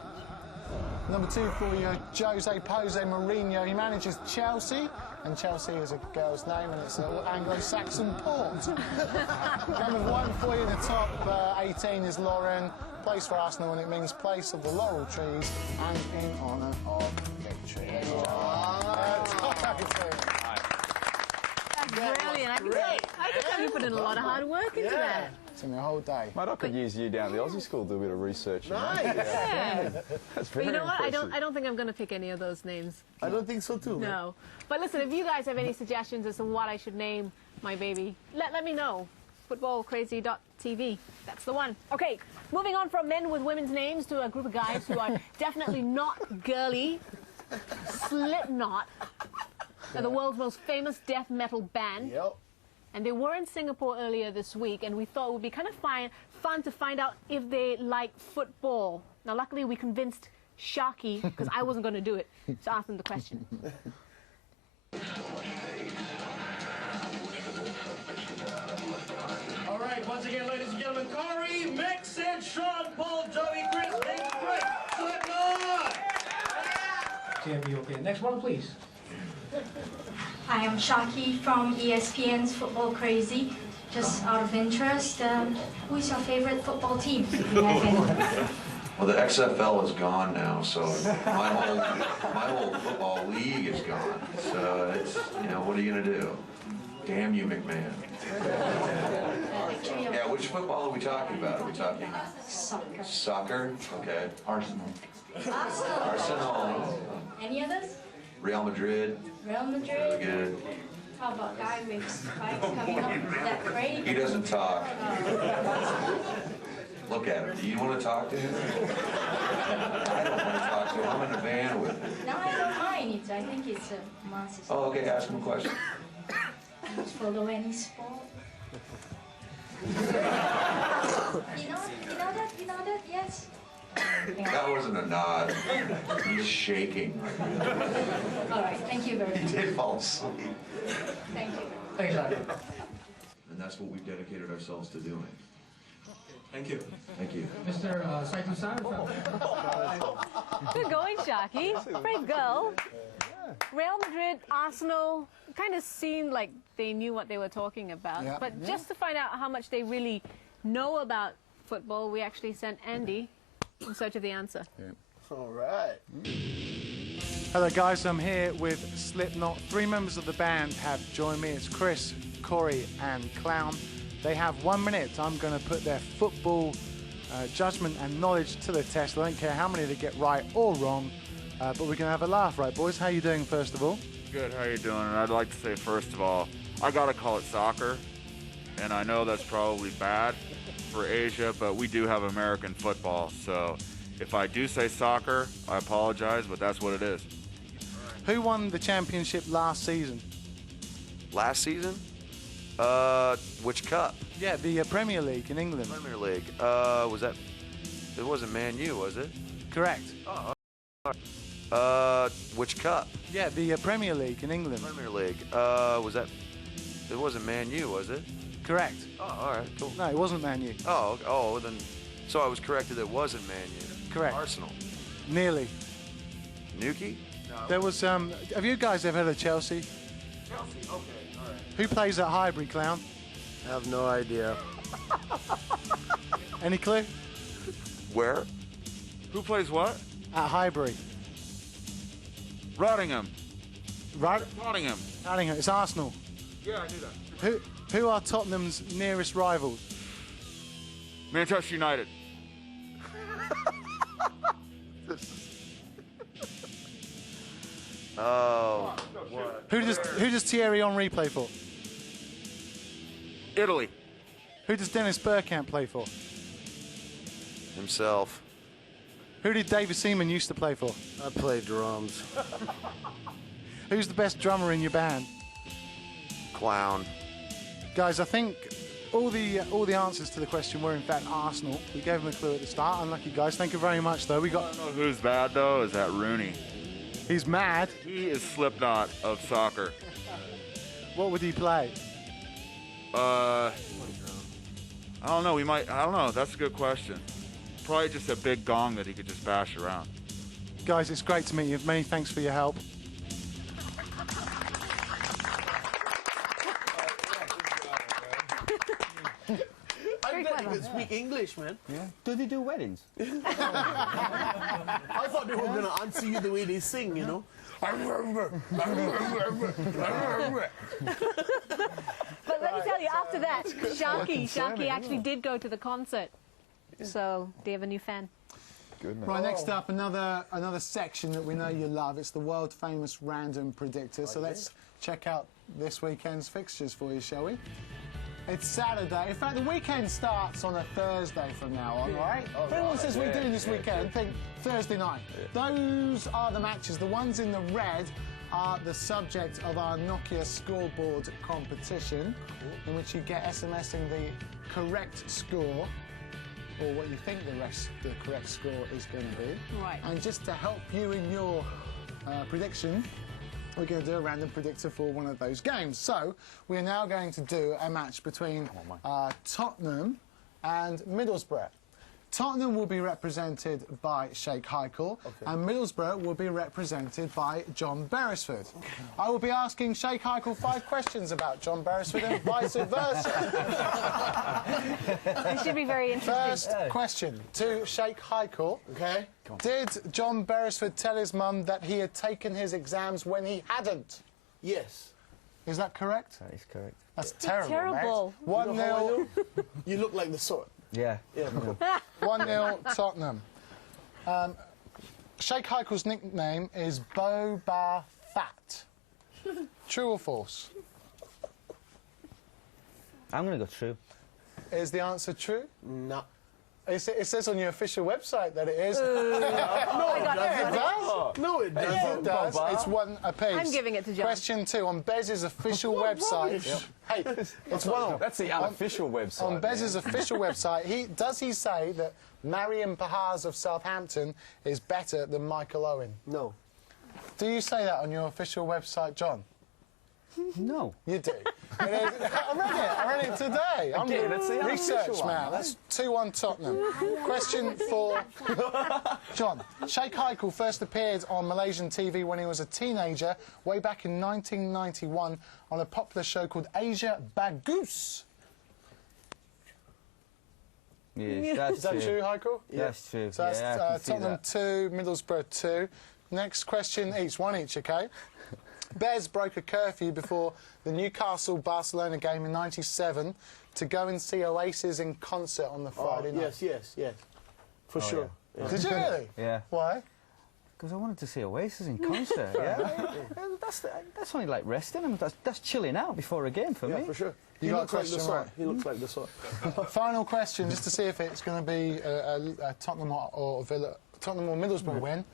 Number 2 for you, Jose Pose Mourinho. He manages Chelsea, and Chelsea is a girl's name, and it's an Anglo-Saxon port. Number 1 for you, the top 18 is Lauren. Plays for Arsenal, and it means place of the laurel trees and in honour of victory. There you go. That's brilliant. I can tell you put in a lot of hard work into that. It's in the whole day. Mate, I could use you down at the Aussie school to do a bit of research. Nice. Yeah. That's But very you know what? impressive. I don't think I'm going to pick any of those names. I don't think so too. No. But listen, if you guys have any suggestions as to what I should name my baby, let me know. Footballcrazy.tv. That's the one. Okay, moving on from men with women's names to a group of guys who are definitely not girly. Slipknot are the world's most famous death metal band. Yep. And they were in Singapore earlier this week, and we thought it would be kind of fun to find out if they like football. Now, luckily, we convinced Sharky, because I wasn't going to do it, to ask them the question. All right, once again, ladies and gentlemen, Corey, Mix, and Sean, Paul, Joey, Chris, and Frank. Slipknot! Okay, okay. Next one, please. Hi, I'm Shaki from ESPN's Football Crazy. Just out of interest, who is your favorite football team? If you have any? Well, the XFL is gone now, so my whole football league is gone. So it's, you know, what are you gonna do? Damn you, McMahon. Yeah, which football are we talking about? Are we talking Soccer. soccer? Okay. Arsenal. Arsenal. Any others? Real Madrid. Real Madrid? Really good. How about guy with spikes coming up? That Craig? He doesn't talk. Look at him. Do you want to talk to him? I don't want to talk to him. I'm in a van with him. No, I don't mind it. I think it's a massive. Oh, okay. Ask him a question. Follow any sport? You know that? Yes. That wasn't a nod. He's shaking. All right, thank you very He much. did fall asleep. Thank you. Thanks, Jack. And that's what we've dedicated ourselves to doing. Thank you. Thank you. Mr. Saito-san. Good going, Sharky. Brave girl. Real Madrid, Arsenal, kind of seemed like they knew what they were talking about. Yeah. But just to find out how much they really know about football, we actually sent Andy in search of the answer. All right. Hello guys, I'm here with Slipknot. 3 members of the band have joined me. It's Chris, Corey and Clown. They have 1 minute. I'm going to put their football judgment and knowledge to the test. I don't care how many they get right or wrong, but we're going to have a laugh, right boys? How you doing first of all? Good, how you doing? And I'd like to say, first of all, I gotta call it soccer, and I know that's probably bad for Asia, but we do have American football, so if I do say soccer, I apologize, but that's what it is. Who won the championship last season? Last season? Which cup? Yeah, the Premier League in England. Premier League. Was that? It wasn't Man U, was it? Correct. Oh. Which cup? Yeah, the Premier League in England. Premier League. Was that? It wasn't Man U, was it? Correct. Oh, all right, cool. No, it wasn't Man U. Oh, then. So I was corrected. It wasn't Man U. Correct. Arsenal. Nearly. Nuki? There was. Have you guys ever heard of Chelsea? Chelsea. Okay. All right. Who plays at Highbury, Clown? I have no idea. Any clue? Where? Who plays what? At Highbury. Rottingham. Nottingham. It's Arsenal. Yeah, I knew that. Who are Tottenham's nearest rivals? Manchester United. Oh. Who does Thierry Henry play for? Italy. Who does Dennis Bergkamp play for? Himself. Who did David Seaman used to play for? I play drums. Who's the best drummer in your band? Clown. Guys, I think all the answers to the question were in fact Arsenal. We gave them a clue at the start. Unlucky guys. Thank you very much though. We got. I don't know who's bad though. Is that Rooney? He's mad. He is Slipknot of soccer. What would he play? I don't know. I don't know. That's a good question. Probably just a big gong that he could just bash around. Guys, it's great to meet you. Many thanks for your help. I bet they could speak English, man. Yeah. Do they do weddings? I thought they were going to answer you the way they sing, you know? But let me tell you, after that, Sharky actually did go to the concert. So they have a new fan. Goodness. Right, next up, another section that we know you love. It's the world famous random predictor. So let's check out this weekend's fixtures for you, shall we? It's Saturday. In fact, the weekend starts on a Thursday from now on, right? If anyone says we're doing this weekend, think Thursday night. Those are the matches. The ones in the red are the subject of our Nokia scoreboard competition, in which you get SMSing the correct score, or what you think the correct score is going to be. Right. And just to help you in your prediction, we're going to do a random predictor for one of those games. So we're now going to do a match between Tottenham and Middlesbrough. Tottenham will be represented by Sheikh Heikel, and Middlesbrough will be represented by John Beresford. I will be asking Sheikh Heikel 5 questions about John Beresford and vice versa. It should be very interesting. First question to Sheikh Heikel. Okay. Did John Beresford tell his mum that he had taken his exams when he hadn't? Yes. Is that correct? That is correct. That's terrible, terrible. mate. 1-0. You look like the sort. Yeah. 1-0 Tottenham. Sheikh Heikel's nickname is Boba Fat. True or false? I'm going to go true. Is the answer true? No. It says on your official website that it is. No, it doesn't. No, it doesn't. Yes, it does. It's one apiece. I'm giving it to John. Question 2. On Bez's official website. Hey, it's one. That's the unofficial website. On Bez's official website, does he say that Mariam Pahars of Southampton is better than Michael Owen? No. Do you say that on your official website, John? No. You do. I read it today. I'm a research man. That's 2-1 Tottenham. Question 4. John, Sheikh Heikel first appeared on Malaysian TV when he was a teenager, way back in 1991, on a popular show called Asia Bagus. Yes, that's Is that true, Heikel? That's true. So that's yeah, I can see Tottenham that. 2, Middlesbrough 2. Next question each, one each, OK? Bez broke a curfew before the Newcastle-Barcelona game in '97 to go and see Oasis in concert on the Friday night. Yes. For sure. Yeah. Did you really? Yeah. Why? Because I wanted to see Oasis in concert. That's only like resting. I mean, that's chilling out before a game for me. For sure. You He got a looks like the question sort. right. He looks like the sort. Final question, just to see if it's going to be a Tottenham or Tottenham or Middlesbrough win.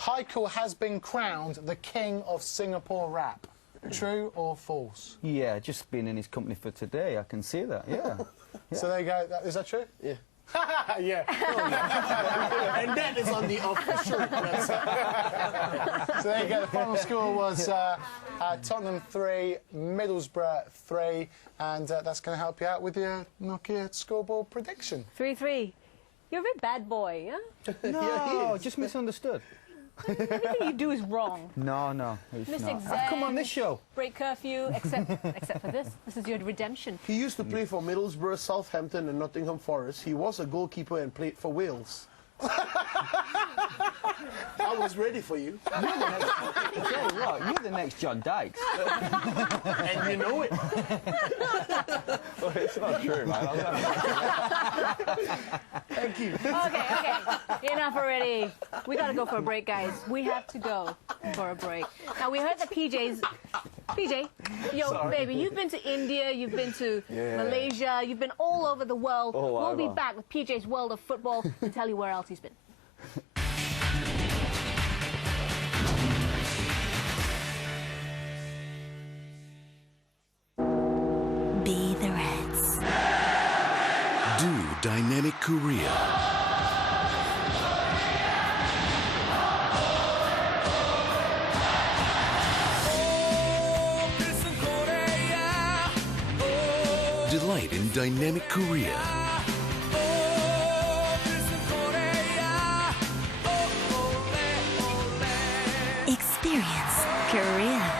Heikel has been crowned the king of Singapore rap. True or false? Yeah, just being in his company for today, I can see that. Yeah. So there you go. Is that true? Yeah. Yeah. And that is on the off for sure. So there you go. The final score was Tottenham 3, Middlesbrough 3, and that's going to help you out with your Nokia scoreboard prediction. 3-3. You're a bit bad boy, huh? No, just misunderstood. Everything you do is wrong. No, it's Miss not. exam, I've come on this show. break curfew, except for this. This is your redemption. He used to play for Middlesbrough, Southampton and Nottingham Forest. He was a goalkeeper and played for Wales. I was ready for you. You're the next John Dykes. And you know it. Well, it's not true, mate. Thank you. Okay. Enough already. We gotta go for a break, guys. We have to go for a break. Now, we heard that PJ, baby, you've been to India, you've been to Malaysia, you've been all over the world. We'll be back with PJ's World of Football to tell you where else he's been. Be the Reds. Do Dynamic Korea. Delight in Dynamic Korea. Experience Korea.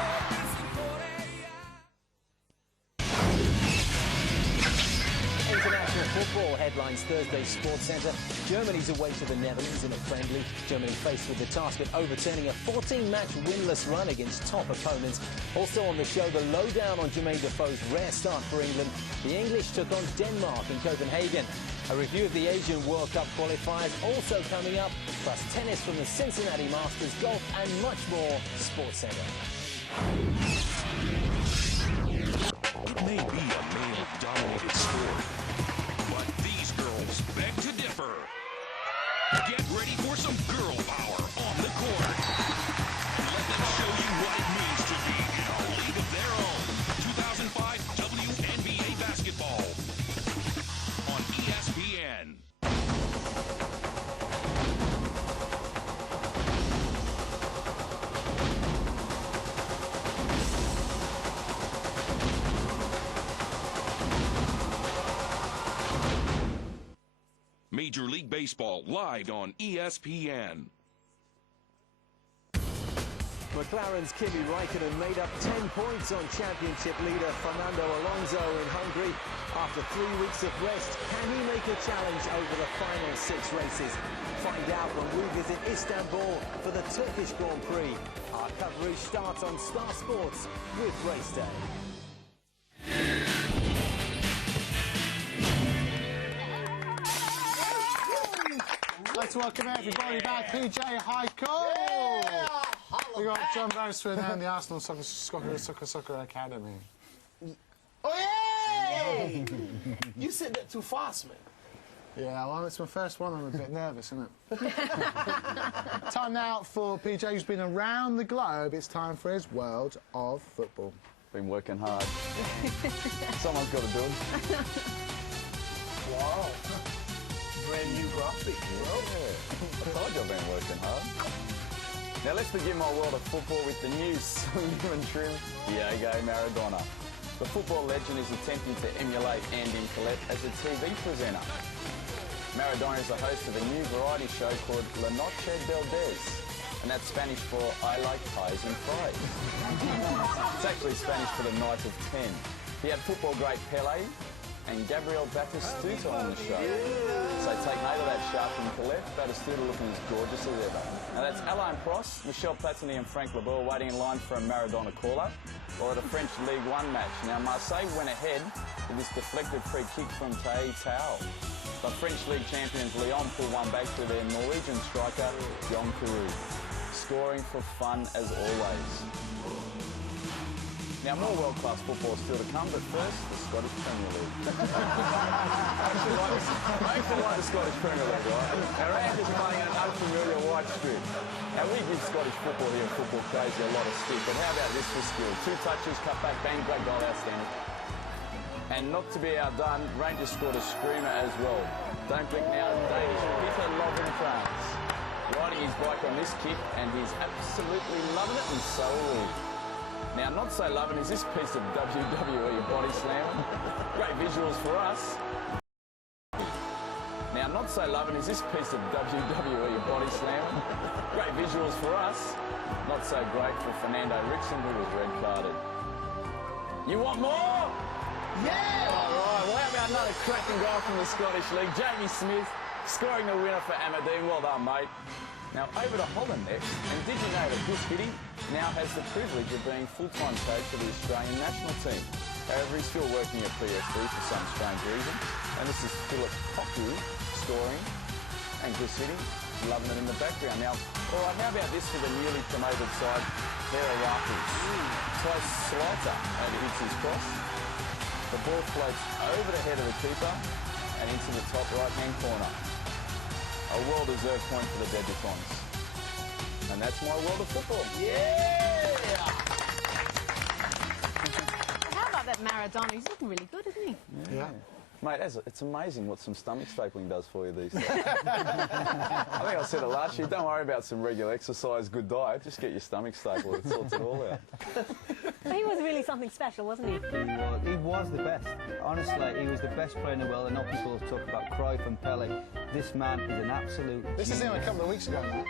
International football headlines Thursday Sports Centre. Germany's away to the Netherlands in a friendly. Germany faced with the task of overturning a 14-match winless run against top opponents. Also on the show, the lowdown on Jermaine Defoe's rare start for England. The English took on Denmark in Copenhagen. A review of the Asian World Cup qualifiers also coming up, plus tennis from the Cincinnati Masters, golf and much more. Sports Centre. It may be a male-dominated sport, but these girls beg to differ. Get ready for some girl power on the court. Let them show you what it means to be in a league of their own. 2005 WNBA basketball on ESPN. Meet Major League Baseball live on ESPN. McLaren's Kimi Räikkönen made up 10 points on championship leader Fernando Alonso in Hungary. After 3 weeks of rest, can he make a challenge over the final 6 races? Find out when we visit Istanbul for the Turkish Grand Prix. Our coverage starts on Star Sports with Race Day. Let's welcome everybody back. PJ, hi, cool. We got John Beresford and the Arsenal Soccer Academy. Oh, yeah! You said that too fast, man. Yeah, well, it's my first one. I'm a bit nervous, isn't it? Time now for PJ, who's been around the globe. It's time for his World of Football. Been working hard. Someone's got to do it. Wow. Brand new graphic, bro. Yeah. I told you I've been working hard. Now let's begin my World of Football with the new slim and trim Diego Maradona. The football legend is attempting to emulate Andy Collette as a TV presenter. Maradona is the host of a new variety show called La Noche del 10, and that's Spanish for I like pies and fries. It's actually Spanish for the night of 10. He had football great Pelé and Gabriel Batistuta on the show. So take note of that sharp from Colette, Batistuta looking as gorgeous as ever. Now that's Alain Prost, Michel Platini and Frank Leboeuf waiting in line for a Maradona call-up, or at a French League One match. Now Marseille went ahead with this deflected free kick from Tay Tao. The French League champions Lyon pulled one back to their Norwegian striker, John Carew, scoring for fun as always. Now, more world-class football still to come, but first, the Scottish Premier League. I actually like the Scottish Premier League, right? Now, Rangers are playing an unfamiliar white strip. Now, we give Scottish football here, Football Crazy, a lot of stick, but how about this for skill? 2 touches, cut back, bang, great goal, outstanding. And not to be outdone, Rangers scored a screamer as well. Don't blink now, Danish Peter Lovren France. Riding his bike on this kick, and he's absolutely loving it, and so are we. Now, not so loving is this piece of WWE body slam. Great visuals for us. Now, not so loving is this piece of WWE body slam. Great visuals for us. Not so great for Fernando Rickson, who was red-carded. You want more? Yeah! All right, well, how about another cracking goal from the Scottish League? Jamie Smith scoring the winner for Aberdeen. Well done, mate. Now, over to Holland next, and did you know that Chris Hitty now has the privilege of being full-time coach of the Australian national team? However, he's still working at PSG for some strange reason, and this is Philip Cocu scoring, and Chris Hitty loving it in the background. Now, all right, how about this for the newly promoted side, Vera Raffles? Tries Slaughter overhits his cross. The ball floats over the head of the keeper and into the top right-hand corner. A well-deserved point for the debutants. And that's my World of Football. Yeah! How about that Maradona? He's looking really good, isn't he? Yeah. Mate, it's amazing what some stomach stapling does for you these days. I think I said it last year, don't worry about some regular exercise, good diet, just get your stomach stapled, it sorts it all out. But he was really something special, wasn't he? He was the best. Honestly, he was the best player in the world. I know people have talked about Cruyff and Pelé. This man is an absolute This genius. is him a couple of weeks ago now.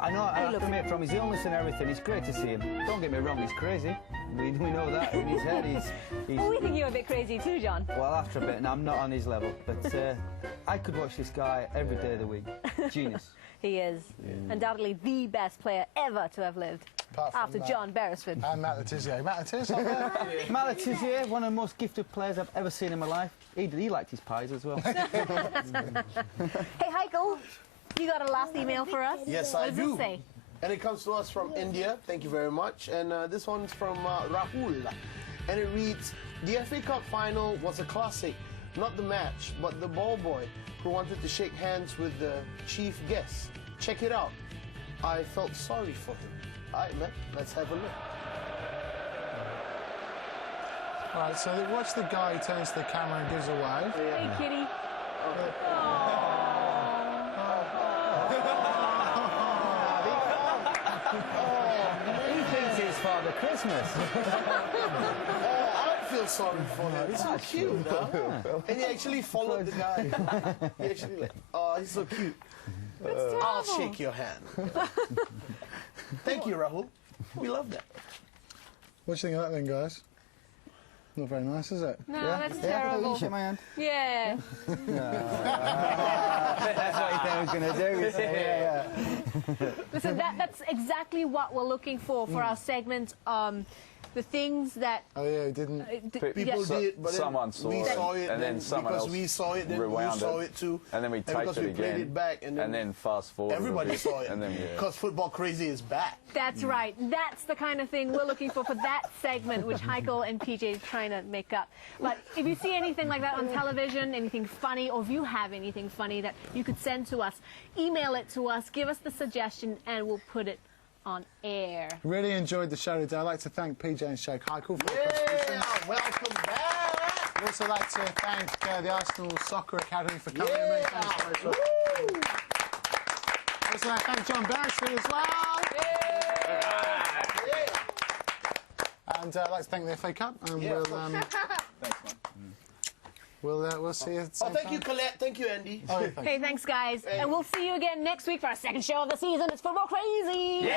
I know, I have to admit, from his illness and everything, it's great to see him. Don't get me wrong, he's crazy. We know that. In his head, he's Well, we think you're a bit crazy too, John. well, after a bit, and I'm not on his level. But I could watch this guy every day of the week. Genius. He is undoubtedly the best player ever to have lived. After John Beresford. And Matt Letizia. Matt Letizia up there? Matt Letizia, one of the most gifted players I've ever seen in my life. He liked his pies as well. Hey, Heiko, you got a last email for us? Yes, what I does do. It say? And it comes to us from India. Thank you very much. And this one's from Rahul. And it reads, the FA Cup final was a classic. Not the match, but the ball boy who wanted to shake hands with the chief guest. Check it out. I felt sorry for him. All right, man, let's have a look. All right, so watch the guy who turns to the camera and gives a wave. Hey, kitty. He thinks it's Father Christmas. I feel sorry for him. He's so cute, huh? And he actually followed the guy. He actually, Oh, he's so cute. I'll shake your hand. Thank you, Rahul. We love that. What do you think of that then, guys? Not very nice, is it? No, that's terrible. Shake my hand. Yeah. That's what you think I was going to do. Yeah. Listen, that's exactly what we're looking for our segment. The things that... Oh, yeah, it didn't... People did, but someone saw we it, saw it, and then someone because else we saw it, then you rewound saw it too. And then we taped because we it played again, it back, and then fast forward. everybody saw it, and then because Football Crazy is back. That's right. That's the kind of thing we're looking for that segment, which Heiko and PJ is trying to make up. But if you see anything like that on television, anything funny, or if you have anything funny that you could send to us, email it to us, give us the suggestion, and we'll put it on air. Really enjoyed the show today. I'd like to thank PJ and Sheikh Heiko for the contributions. Welcome back. I'd also like to thank the Arsenal Soccer Academy for coming and making us very well. Also like to thank John Beresford as well. And I'd like to thank the FA Cup. And we'll, Thanks, man. we'll see you at the same Thank you, time. Colette. Thank you, Andy. Oh, thanks. Hey, thanks, guys. And we'll see you again next week for our second show of the season. It's Football Crazy.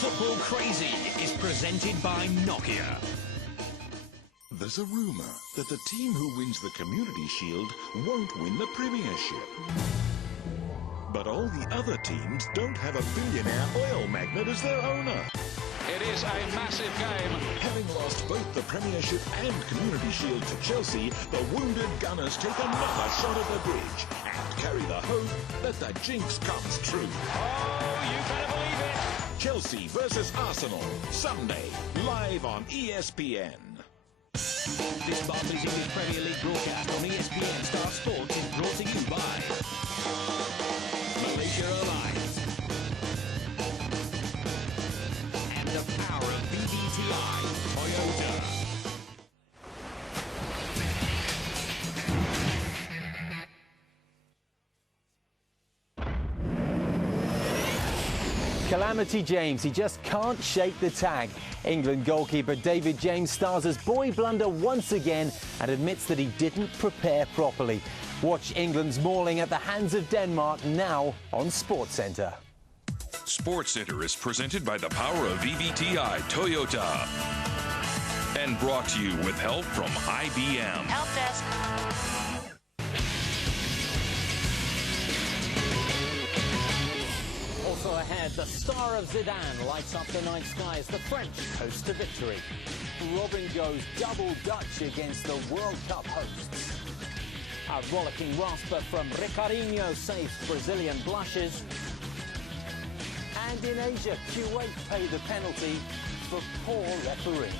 Football Crazy is presented by Nokia. There's a rumour that the team who wins the Community Shield won't win the Premiership. But all the other teams don't have a billionaire oil magnate as their owner. It is a massive game. Having lost both the Premiership and Community Shield to Chelsea, the wounded Gunners take another shot at the bridge and carry the hope that the jinx comes true. Oh, you better believe it. Chelsea versus Arsenal, Sunday, live on ESPN. This Barclays English Premier League broadcast on ESPN Star Sports is brought to you by Malaysia Airlines and the power of BBTI Toyota. Calamity James, he just can't shake the tag. England goalkeeper David James stars as boy blunder once again and admits that he didn't prepare properly. Watch England's mauling at the hands of Denmark now on SportsCenter. SportsCenter is presented by the power of VVTi Toyota and brought to you with help from IBM. Help desk. Also ahead, the star of Zidane lights up the night sky as the French host to victory. Robin goes double Dutch against the World Cup hosts. A rollicking rasper from Ricardinho saves Brazilian blushes. And in Asia, Kuwait pay the penalty for poor refereeing.